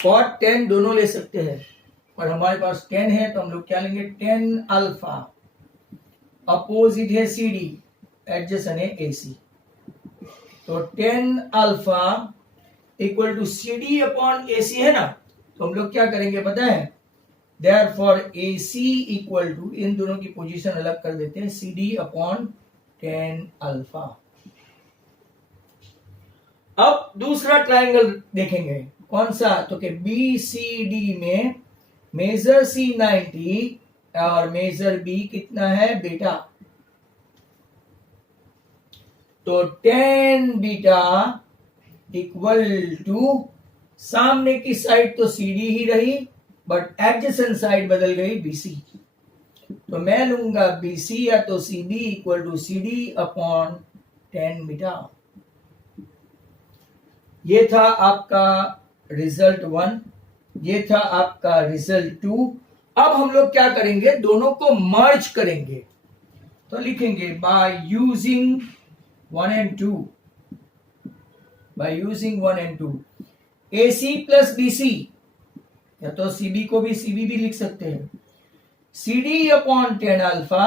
cot tan दोनों ले सकते हैं, और हमारे पास 10 है तो हम लोग क्या लेंगे, 10 अल्फा। अपोजिट है CD, एडजेसेंट है AC, तो 10 alpha equal to CD upon AC है ना, तो हम लोग क्या करेंगे पता है, देयरफॉर AC इक्वल टू, इन दोनों की पोजीशन अलग कर देते हैं, CD अपॉन 10 अल्फा। अब दूसरा ट्रायंगल देखेंगे, कौन सा, तो कि BCD में मेजर C 90 और मेजर B कितना है बेटा, तो 10 बीटा इक्वल टू, सामने की साइड तो CD ही रही बट एडजेसेंट साइड बदल गई BC, तो मैं लूंगा BC या तो CB equal to CD upon 10 beta. ये था आपका रिजल्ट 1, ये था आपका रिजल्ट 2। अब हम लोग क्या करेंगे, दोनों को मर्ज करेंगे, तो लिखेंगे by using 1 and 2, by using 1 and 2, AC plus BC, या तो CB को भी CB भी लिख सकते हैं, CD upon 10 alpha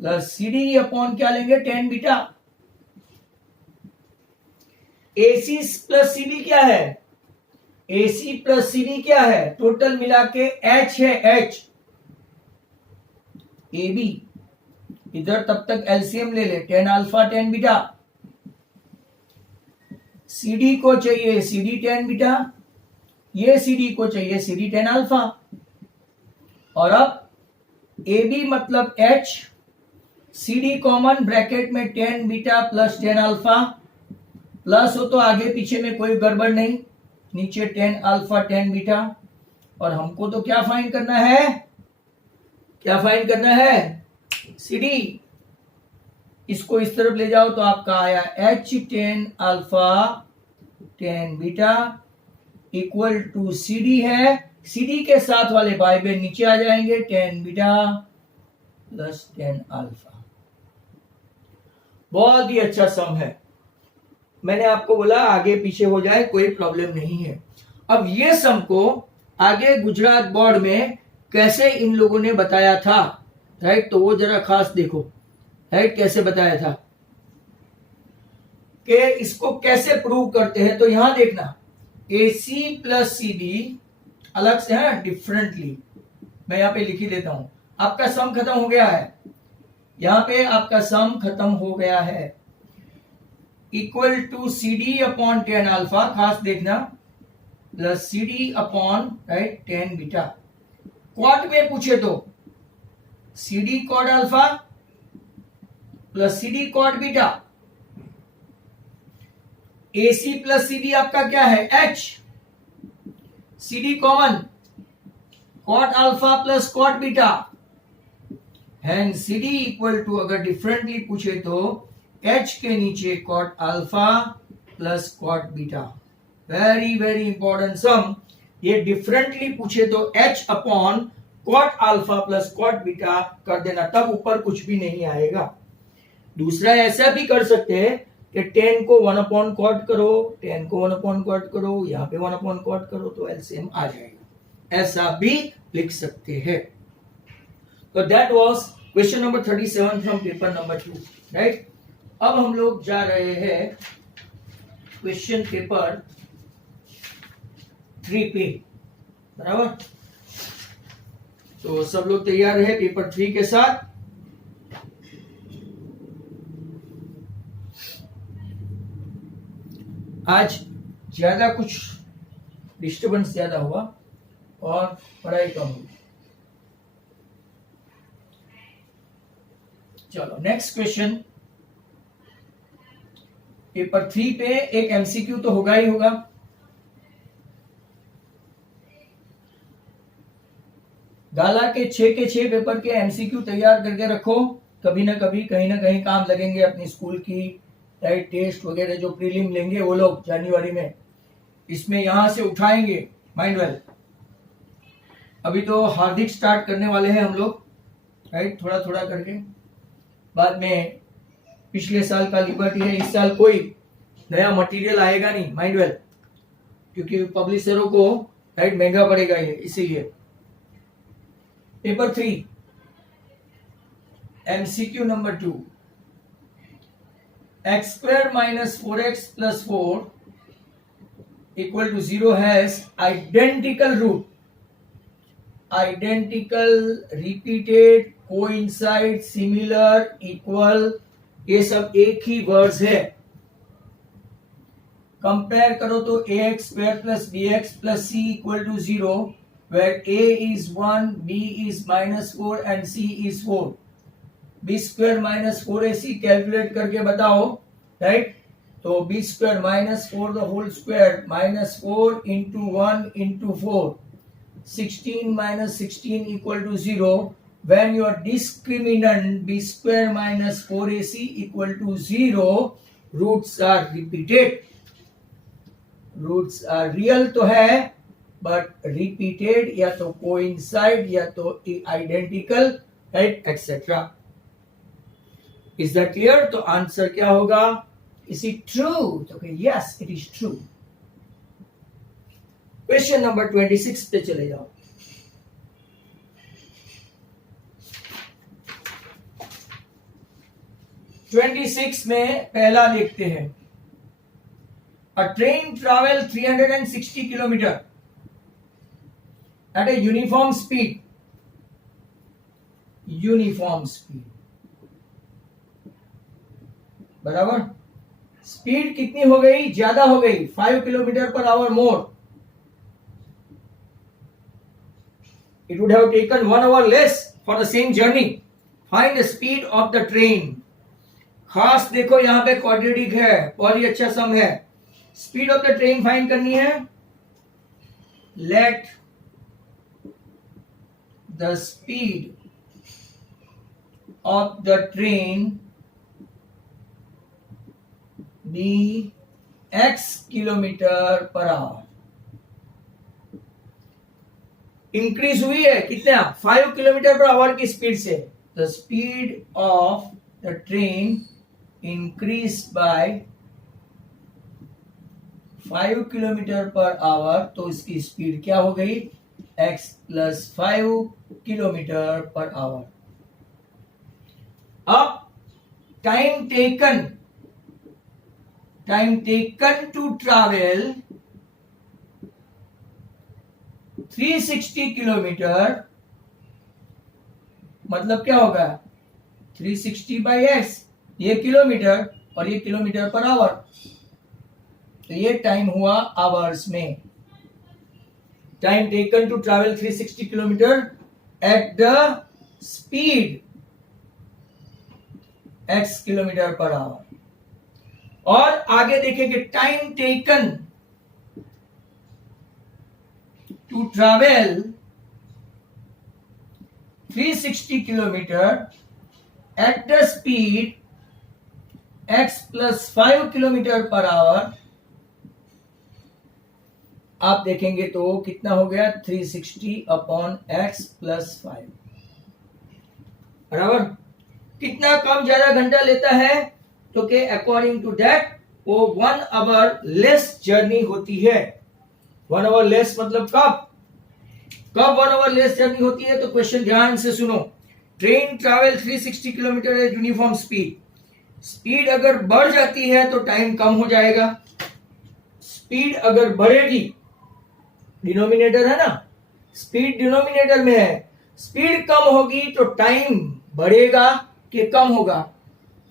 plus CD upon क्या लेंगे 10 बीटा। AC प्लस CB क्या है, AC प्लस CB क्या है, टोटल मिला के H है, H AB, इधर तब तक एलसीएम ले ले, 10 अल्फा 10 बीटा, CD को चाहिए CD 10 बीटा, ये CD को चाहिए CD 10 अल्फा, और अब AB मतलब H, CD कॉमन, ब्रैकेट में 10 बीटा प्लस 10 अल्फा, प्लस हो तो आगे पीछे में कोई गड़बड़ नहीं, नीचे 10 अल्फा 10 बीटा, और हमको तो क्या फाइंड करना है, क्या फाइंड करना है, CD, इसको इस तरफ ले जाओ तो आपका आया H 10 alpha 10 beta equal to CD है, CD के साथ वाले बाई में नीचे आ जाएंगे, 10 बीटा प्लस 10 अल्फा। बहुत ही अच्छा सम है, मैंने आपको बोला आगे पीछे हो जाए कोई प्रॉब्लम नहीं है। अब ये सम को आगे गुजरात बोर्ड में कैसे इन लोगों ने बताया था, राइट, तो वो जरा खास देखो, राइट, कैसे बताया था कि इसको कैसे प्रूव करते हैं, तो यहां देखना AC प्लस CB अलग से है, डिफरेंटली, मैं यहां पे लिख ही देता हूं, आपका सम खत्म हो गया है, यहां पे आपका सम खत्म हो गया है, equal to CD upon 10 alpha, खास देखना, plus CD upon right 10 beta. Quad में पूछे तो CD cot alpha plus CD cot beta, AC plus CB आपका क्या है H, CD common, cot alpha plus cot beta, and CD equal to, अगर डिफरेंटली पूछे तो H के नीचे cot alpha plus cot beta. Very very important sum, ये डिफरेंटली पूछे तो H upon cot alpha plus cot beta कर देना, तब ऊपर कुछ भी नहीं आएगा। दूसरा ऐसा भी कर सकते हैं कि 10 को 1 अपॉन कॉट करो, 10 को 1 अपॉन कॉट करो, यहाँ पे 1 अपॉन कॉट करो तो एलसीएम आ जाएगा, ऐसा भी लिख सकते हैं। तो that was question number 37 from paper number 2, right. अब हम लोग जा रहे हैं क्वेश्चन पेपर 3 पे, बराबर। तो सब लोग तैयार है पेपर 3 के साथ। आज ज्यादा कुछ डिस्टर्बेंस ज्यादा हुआ और पढ़ाई कम हुई। चलो नेक्स्ट क्वेश्चन, पेपर 3 पे एक एमसीक्यू तो होगा ही होगा। गाला के 6 के 6 पेपर के एमसीक्यू तैयार करके रखो, कभी ना कभी कहीं ना कहीं काम लगेंगे अपनी स्कूल की, राइट, टेस्ट वगैरह जो प्रीलिम लेंगे वो लोग जनवरी में, इसमें यहां से उठाएंगे माइंड वेल। अभी तो हार्दिक स्टार्ट करने वाले हैं हम लोग, राइट, थोड़ा थोड़ा करके, बाद में पिछले साल का लिबर्टी है, इस साल कोई नया मटेरियल आएगा नहीं माइंड वेल, क्योंकि पब्लिशरों को राइट महंगा पड़ेगा ये, इसीलिए। Paper 3 MCQ number 2, x square minus 4x plus 4 equal to 0 has identical root, identical, repeated, coincide, similar, equal, ये सब एक ही वर्ड्स है, कंपेयर करो तो ax square plus bx plus c equal to 0, where a is 1, b is -4 and c is 4. b square minus 4ac calculate करके बताओ, राइट? तो b square -4 the whole square -4 into 1 into 4, 16 minus 16 equal to 0. When your discriminant b square minus 4ac equal to 0, roots are repeated. Roots are real तो है, but repeated या तो coincide या तो identical, right, etc. Is that clear? तो आंसर क्या होगा? Is it true? Okay, yes, it is true. Question number 26 पे चले जाओ। (26) में पहला देखते हैं। A train travel 360 kilometer at a uniform speed. Uniform speed. बराबर? स्पीड कितनी हो गई? ज्यादा हो गई, 5 kilometre per our more. It would have taken 1 hour less for the same journey. Find the speed of the train. खास देखो यहां पे क्वाड्रेटिक है, बहुत ही अच्छा सम है। Speed of the train find करनी है। Let the speed of the train be x kilometre per hour. Increase हुई है कितना? 5 किलोमीटर पर आवर की स्पीड से। The speed of the train increase by 5 kilometre per hour, तो इसकी स्पीड क्या हो गई? x plus 5 kilometre per hour. अब time taken to travel 360 kilometre, मतलब क्या होगा? 360 बाई x, ये किलोमीटर और ये किलोमीटर पर आवर, तो ये टाइम हुआ आवर्स में। Time taken to travel 360 kilometre at the speed x kilometre per hour. और आगे देखेंगे time taken to travel 360 kilometre at the speed x plus 5 kilometre per hour. आप देखेंगे तो कितना हो गया? 360 अपॉन x प्लस 5, बराबर। कितना कम ज्यादा घंटा लेता है? तो के अकॉर्डिंग टू दैट वो 1 आवर लेस जर्नी होती है। 1 आवर लेस मतलब कब 1 आवर लेस जर्नी होती है? तो क्वेश्चन ध्यान से सुनो। ट्रेन ट्रैवल 360 किलोमीटर है यूनिफॉर्म स्पीड अगर बढ़ जाती है तो टाइम कम हो जाएगा। स्पीड अगर बढ़ेगी, डिनोमिनेटर है ना, स्पीड डिनोमिनेटर में है, स्पीड कम होगी तो टाइम बढ़ेगा कि कम होगा?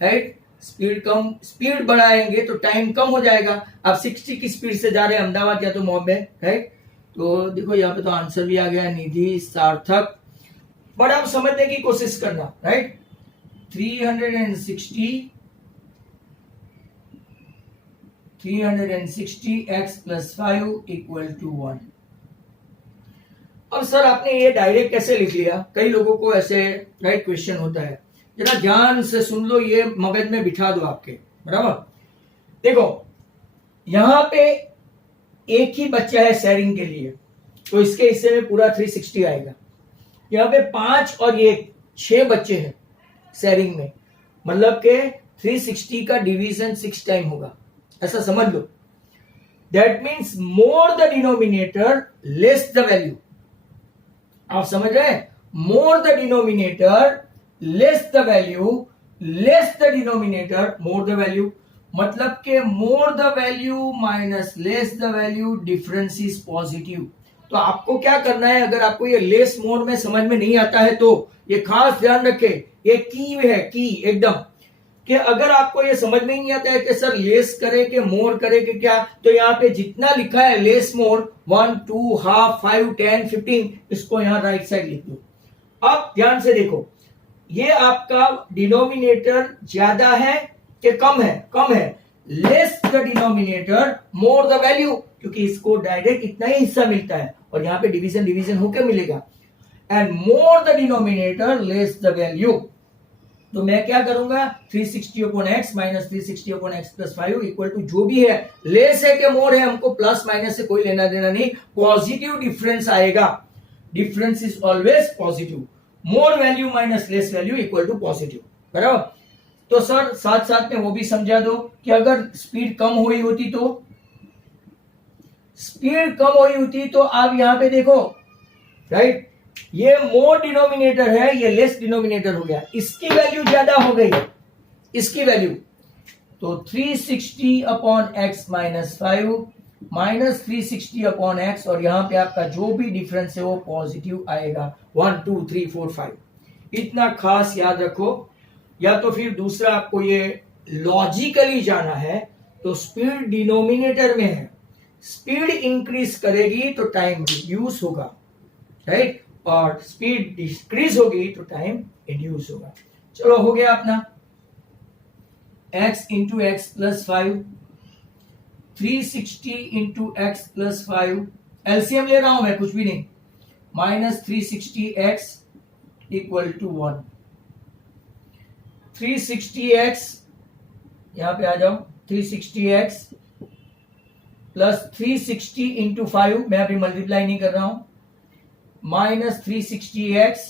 राइट? स्पीड बढ़ाएंगे तो टाइम कम हो जाएगा। आप 60 की स्पीड से जा रहे हैं अहमदाबाद या तो बॉम्बे, राइट? तो देखो यहाँ पे तो आंसर भी आ गया, निधि, सार्थक। बट आप समझने की कोशिश करना, right? 360 x plus 5 equal to 1। अब सर आपने ये डायरेक्ट कैसे लिख लिया? कई लोगों को ऐसे राइट क्वेश्चन होता है, जरा ध्यान से सुन लो, ये मगज में बिठा दो आपके, बराबर। देखो यहां पे एक ही बच्चा है शेयरिंग के लिए, तो इसके हिस्से में पूरा 360 आएगा। यहाँ पे 5 और 1 6 बच्चे हैं शेयरिंग में, मतलब के 360 का डिवीजन 6 टाइम होगा, ऐसा समझ लो। That means more the denominator less the value. आप समझ रहे हैं? More the denominator less the value, less the denominator more the value, मतलब के more the value minus less the value, difference is positive. तो आपको क्या करना है? अगर आपको ये लेस मोर में समझ में नहीं आता है तो ये खास ध्यान रखे, ये की है, की एकदम कि अगर आपको ये समझ में ही नहीं आता है कि सर लेस करे कि मोर करे कि क्या, तो यहाँ पे जितना लिखा है लेस मोर 1 2 हाफ 5 10 15 इसको यहाँ राइट साइड लिख दो। अब ध्यान से देखो, ये आपका डिनोमिनेटर ज्यादा है कि कम है? कम है। Less the denominator more the value, क्योंकि इसको डायरेक्ट इतना ही हिस्सा मिलता है और यहाँ पे डिवीजन डिवीजन होकर मिलेगा। And more the denominator less the value, तो मैं क्या करूंगा 360 अपॉन एक्स माइनस 360 अपॉन एक्स प्लस 5 इक्वल टू जो भी है, लेस है कि मोर है हमको प्लस माइनस से कोई लेना देना नहीं, पॉजिटिव डिफरेंस आएगा। Difference is always positive. More value minus less value equal to positive, बराबर। तो सर साथ साथ में वो भी समझा दो कि अगर स्पीड कम हुई होती तो, स्पीड कम हुई होती तो आप यहां पे देखो, राइट, ये मोर डिनोमिनेटर है, ये लेस डिनोमिनेटर हो गया, इसकी वैल्यू ज्यादा हो गई है, इसकी वैल्यू। तो 360 अपॉन एक्स माइनस 5 माइनस 360 अपॉन एक्स, और यहां पे आपका जो भी डिफरेंस है वो पॉजिटिव आएगा। 1 2 3 4 5 इतना खास याद रखो। या तो फिर दूसरा आपको ये लॉजिकली जाना है तो स्पीड डिनोमिनेटर में है, स्पीड इंक्रीज करेगी तो टाइम रिड्यूस होगा, राइट, और स्पीड डिक्रीज होगी तो टाइम रिड्यूस होगा। चलो हो गया अपना x into x plus 5, 360 into x plus 5, LCM ले रहा हूं मैं, कुछ भी नहीं, minus 360x equal to 1। 360x यहां पे आ जाओ, 360x प्लस 360 इंटू 5, मैं अभी मल्टीप्लाई नहीं कर रहा हूं, माइनस 360x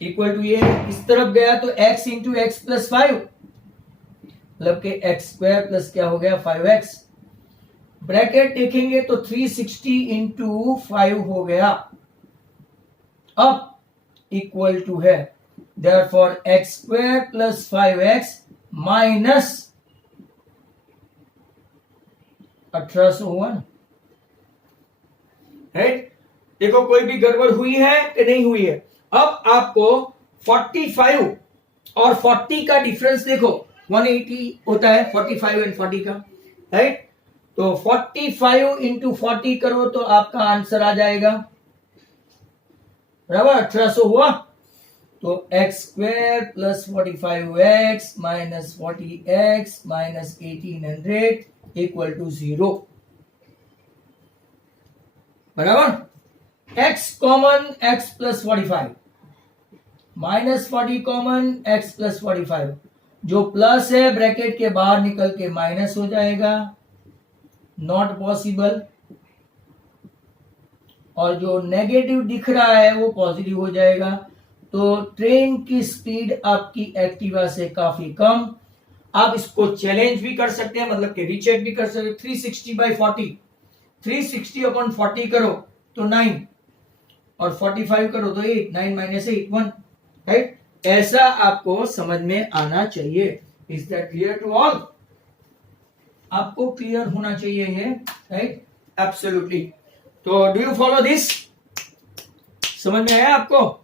इक्वल टू ये इस तरफ गया तो x इंटू एक्स प्लस 5, मतलब के एक्स स्क्वायर प्लस क्या हो गया 5x, ब्रैकेट देखेंगे तो 360 इंटू 5 हो गया, अब इक्वल टू है, therefore x square plus 5x minus 1801, right. देखो कोई भी गड़बड़ हुई है कि नहीं हुई है। अब आपको 45 और 40 का डिफरेंस देखो, 180 होता है 45 एंड 40 का, राइट। तो 45 इंटू 40 करो तो आपका आंसर आ जाएगा, बराबर 1800 हुआ। तो x square plus 45x minus 40x minus 1800 equal to 0, बराबर। x common x plus 45 minus 40 common x plus 45, जो प्लस है ब्रैकेट के बाहर निकल के माइनस हो जाएगा, नॉट पॉसिबल, और जो नेगेटिव दिख रहा है वो पॉजिटिव हो जाएगा। तो ट्रेन की स्पीड आपकी एक्टिवा से काफी कम। आप इसको चैलेंज भी कर सकते हैं, मतलब कि रीचेक भी कर सकते हैं। 360 बाई 40, 360 अपॉन 40 करो तो 9, और 45 करो तो 8, 9 माइनस 8 1, राइट। ऐसा आपको समझ में आना चाहिए। Is that clear to all? आपको क्लियर होना चाहिए ये, राइट, एब्सोल्युटली। तो डू यू फॉलो दिस? समझ में आया आपको?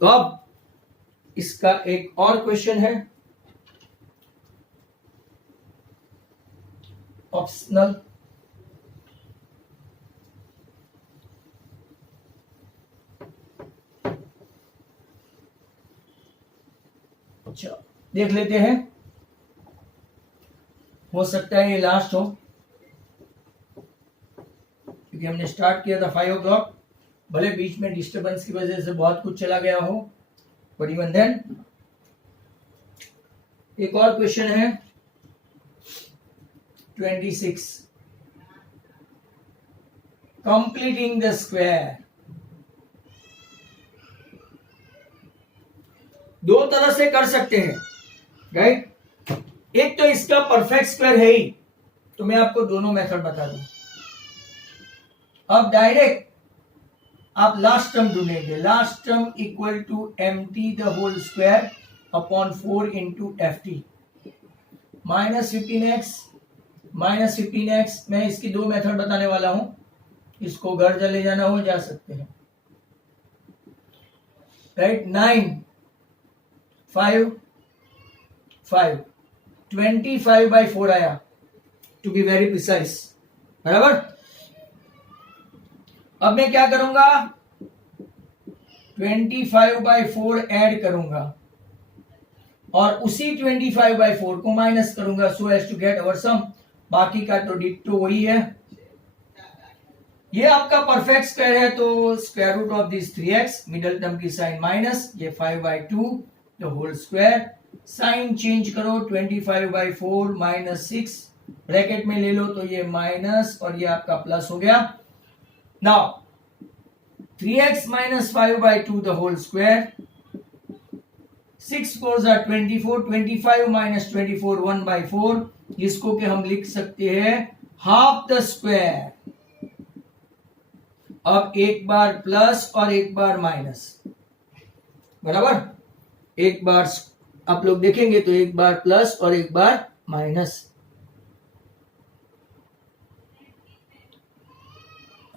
तो अब इसका एक और क्वेश्चन है, ऑप्शनल। अच्छा देख लेते हैं, हो सकता है ये लास्ट हो, क्योंकि हमने स्टार्ट किया था 5 o'clock, भले बीच में डिस्टरबेंस की वजह से बहुत कुछ चला गया हो, बट इवन देन। एक और क्वेश्चन है 26, कंप्लीटिंग द स्क्वायर। दो तरह से कर सकते हैं, राइट। एक तो इसका परफेक्ट स्क्वायर है ही, तो मैं आपको दोनों मेथड बता दूं। अब डायरेक्ट आप लास्ट टर्म ढूंढेंगे, last term equal to mt the whole square upon 4 into F T, minus 15x। मैं इसकी दो मेथड बताने वाला हूं, इसको घर चले जाना हो जा सकते हैं, राइट। 9 5 5 25/4 आया, टू बी वेरी प्रिसाइज, बराबर। अब मैं क्या करूंगा, 25/4 ऐड करूंगा और उसी 25/4 को माइनस करूंगा, so as to get our sum. बाकी का तो डिट्टो वही है। ये आपका परफेक्ट स्क्वायर है, तो square root of this 3x, middle term की साइन माइनस, ये 5/2 the whole square, sign change करो, 25/4 माइनस 6 ब्रैकेट में ले लो तो ये माइनस और ये आपका प्लस हो गया। Now 3x minus 5/2 the whole square, 6 4 are 24, 25 minus 24 1/4, जिसको कि हम लिख सकते हैं हाफ द स्क्वायर। अब एक बार प्लस और एक बार माइनस, बराबर। एक बार आप लोग देखेंगे तो एक बार प्लस और एक बार minus.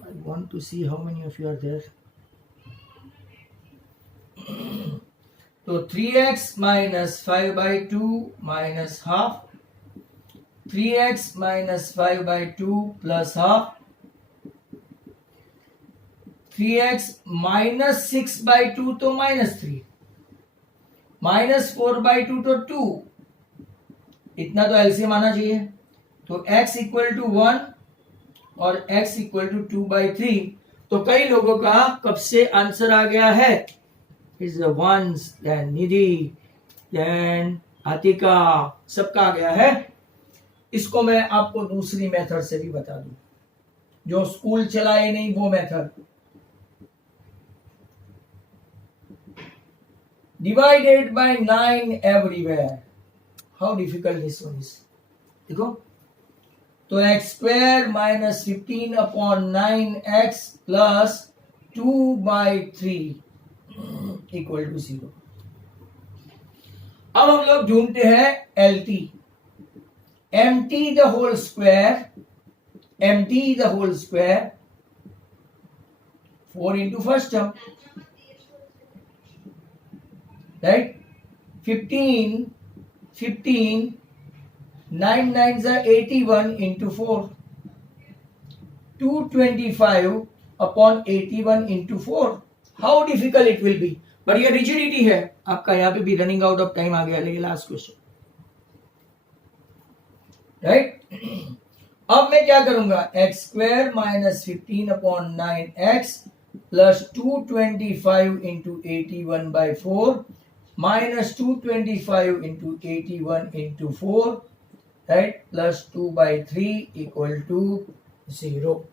I want to see how many of you are there. तो 3x minus 5/2 minus half, 3x minus 5/2 plus half, 3x minus 6/2 तो -3, माइनस 4/2 तो 2, इतना तो एलसीएम आना चाहिए। तो x इक्वल टू 1 और x इक्वल टू 2/3। तो कई लोगों का कब से आंसर आ गया है, इज वंस, देन निधि, देन आतिका, सबका आ गया है। इसको मैं आपको दूसरी मेथड से भी बता दूं, जो स्कूल चलाए नहीं वो method. Divided by 9 everywhere, how difficult this one is. देखो तो x square minus 15/9x plus 2/3 equal to 0। अब हम लोग ढूंढते हैं LT, MT the whole square, MT the whole square 4 into first term, right. 15 9 9s are 81 into 4, 225 upon 81 into 4। How difficult it will be, but ये rigidity है आपका। यहाँ पे भी रनिंग आउट ऑफ टाइम आ गया, लेकिन लास्ट क्वेश्चन, राइट। अब मैं क्या करूंगा, x square minus 15/9x plus 225 into 81/4 minus 225 into 81 into 4, right, plus 2/3 equal to 0।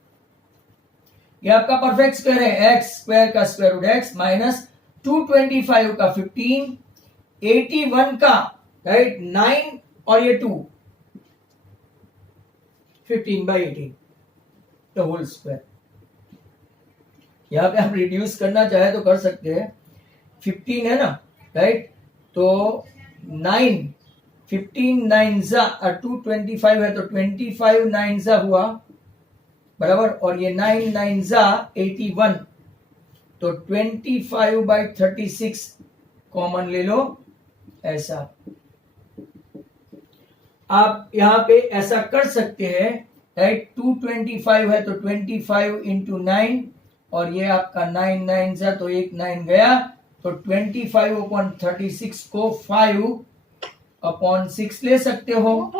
ये आपका परफेक्ट स्क्वायर है, एक्स स्क्वायर का स्क्वायर रूट एक्स माइनस 225 का 15, 81 का, राइट, 9 और ये 2, 15/18 द होल स्क्वायर। यहां पे हम रिड्यूस करना चाहे तो कर सकते हैं, 15 है ना, राइट, तो 9 15 9 225 है तो 25 9 हुआ, बराबर, और ये 9 9 81, तो 25/36 कॉमन ले लो। ऐसा आप यहां पे ऐसा कर सकते हैं, राइट। 225 है तो 25 इंटू 9 और ये आपका 9 9 तो एक 9 गया, तो 25/36 को 5/6 ले सकते हो।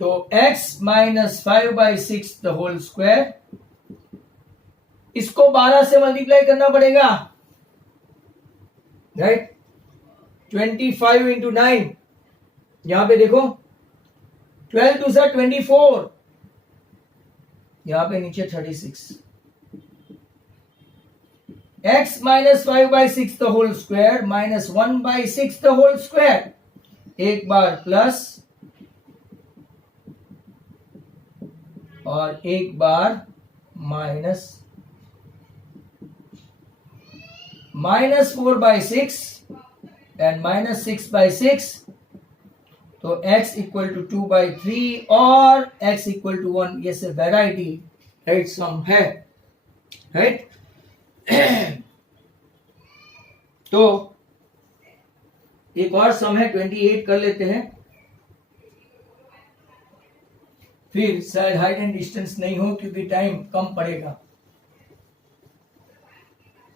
तो x minus 5/6 the whole square, इसको 12 से मल्टीप्लाई करना पड़ेगा, राइट। 25 इंटू 9, यहां पे देखो 12 2 24, यहां पे नीचे 36। x minus 5/6 the whole square minus 1/6 the whole square, एक बार प्लस और एक बार माइनस, -4/6 एंड -6/6, तो तो x इक्वल टू 2/3 और x इक्वल टू 1, ये से वेराइटी राइट सम है, राइट। तो एक और सम है 28 कर लेते हैं, फिर शायद हाइट एंड डिस्टेंस नहीं हो क्योंकि टाइम कम पड़ेगा।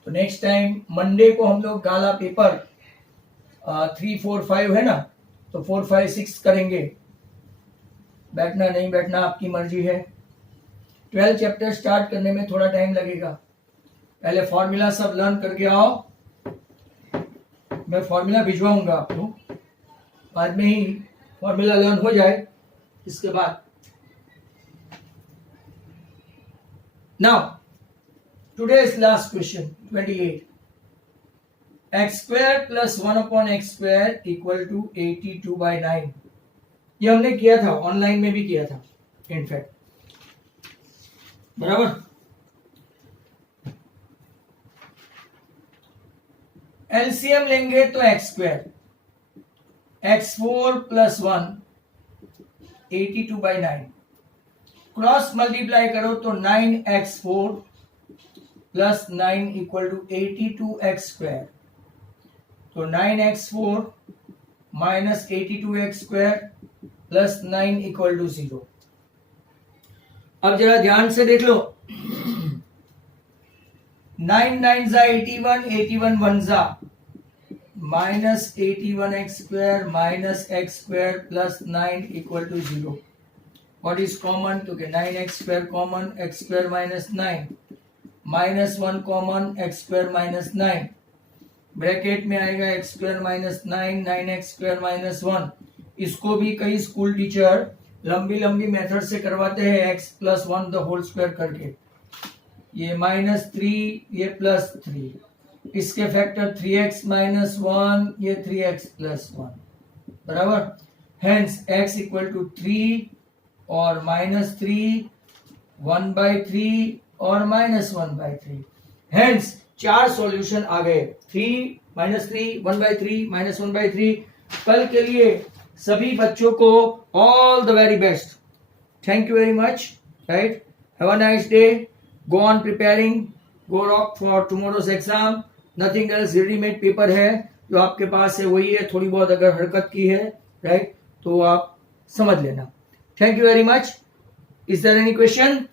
तो नेक्स्ट टाइम मंडे को हम लोग गाला पेपर 3, 4, 5 है ना, तो 4, 5, 6 करेंगे। बैठना नहीं बैठना आपकी मर्जी है। 12 चैप्टर स्टार्ट करने में थोड़ा टाइम लगेगा। पहले फॉर्मूला सब लर्न करके आओ, मैं फॉर्मूला भिजवाऊंगा आपको, बाद में ही फॉर्मूला लर्न हो जाए इसके बाद। Now today's last question 28, x square plus 1 upon x square equal to 82/9। ये हमने किया था, ऑनलाइन में भी किया था इनफैक्ट, बराबर। एलसीएम लेंगे तो x square, x4 plus 1 82/9, cross multiply करो तो 9x4 plus 9 equal to 82x square. तो 9x4 minus 82x square plus 9 equal to 0। अब जरा ध्यान से देख लो, 9 9 जा 81, 81 1 जा minus 81x square minus x square plus 9 equal to 0। What is common? तो 9x square common, x square minus 9 minus 1 common, x square minus 9, bracket में आएगा x square minus 9, 9x square minus 1। इसको भी कई स्कूल टीचर लंबी लंबी मेथड से करवाते हैं, x plus 1 the whole square करके। ये माइनस 3, ये प्लस 3, इसके फैक्टर 3x माइनस 1, ये 3x प्लस 1, बराबर। हेंस x इक्वल टू 3 और माइनस 3, 1/3 और माइनस 1/3। हेंस 4 सॉल्यूशन आ गए, 3, -3, 1/3, माइनस 1/3। कल के लिए सभी बच्चों को all the very best. Thank you very much, right. Have a nice day, go on preparing, go rock for tomorrow's exam. Nothing else, readymade paper है, जो आपके पास है वही है, थोड़ी बहुत अगर हरकत की है, राइट, तो आप समझ लेना। Thank you very much. Is there any question?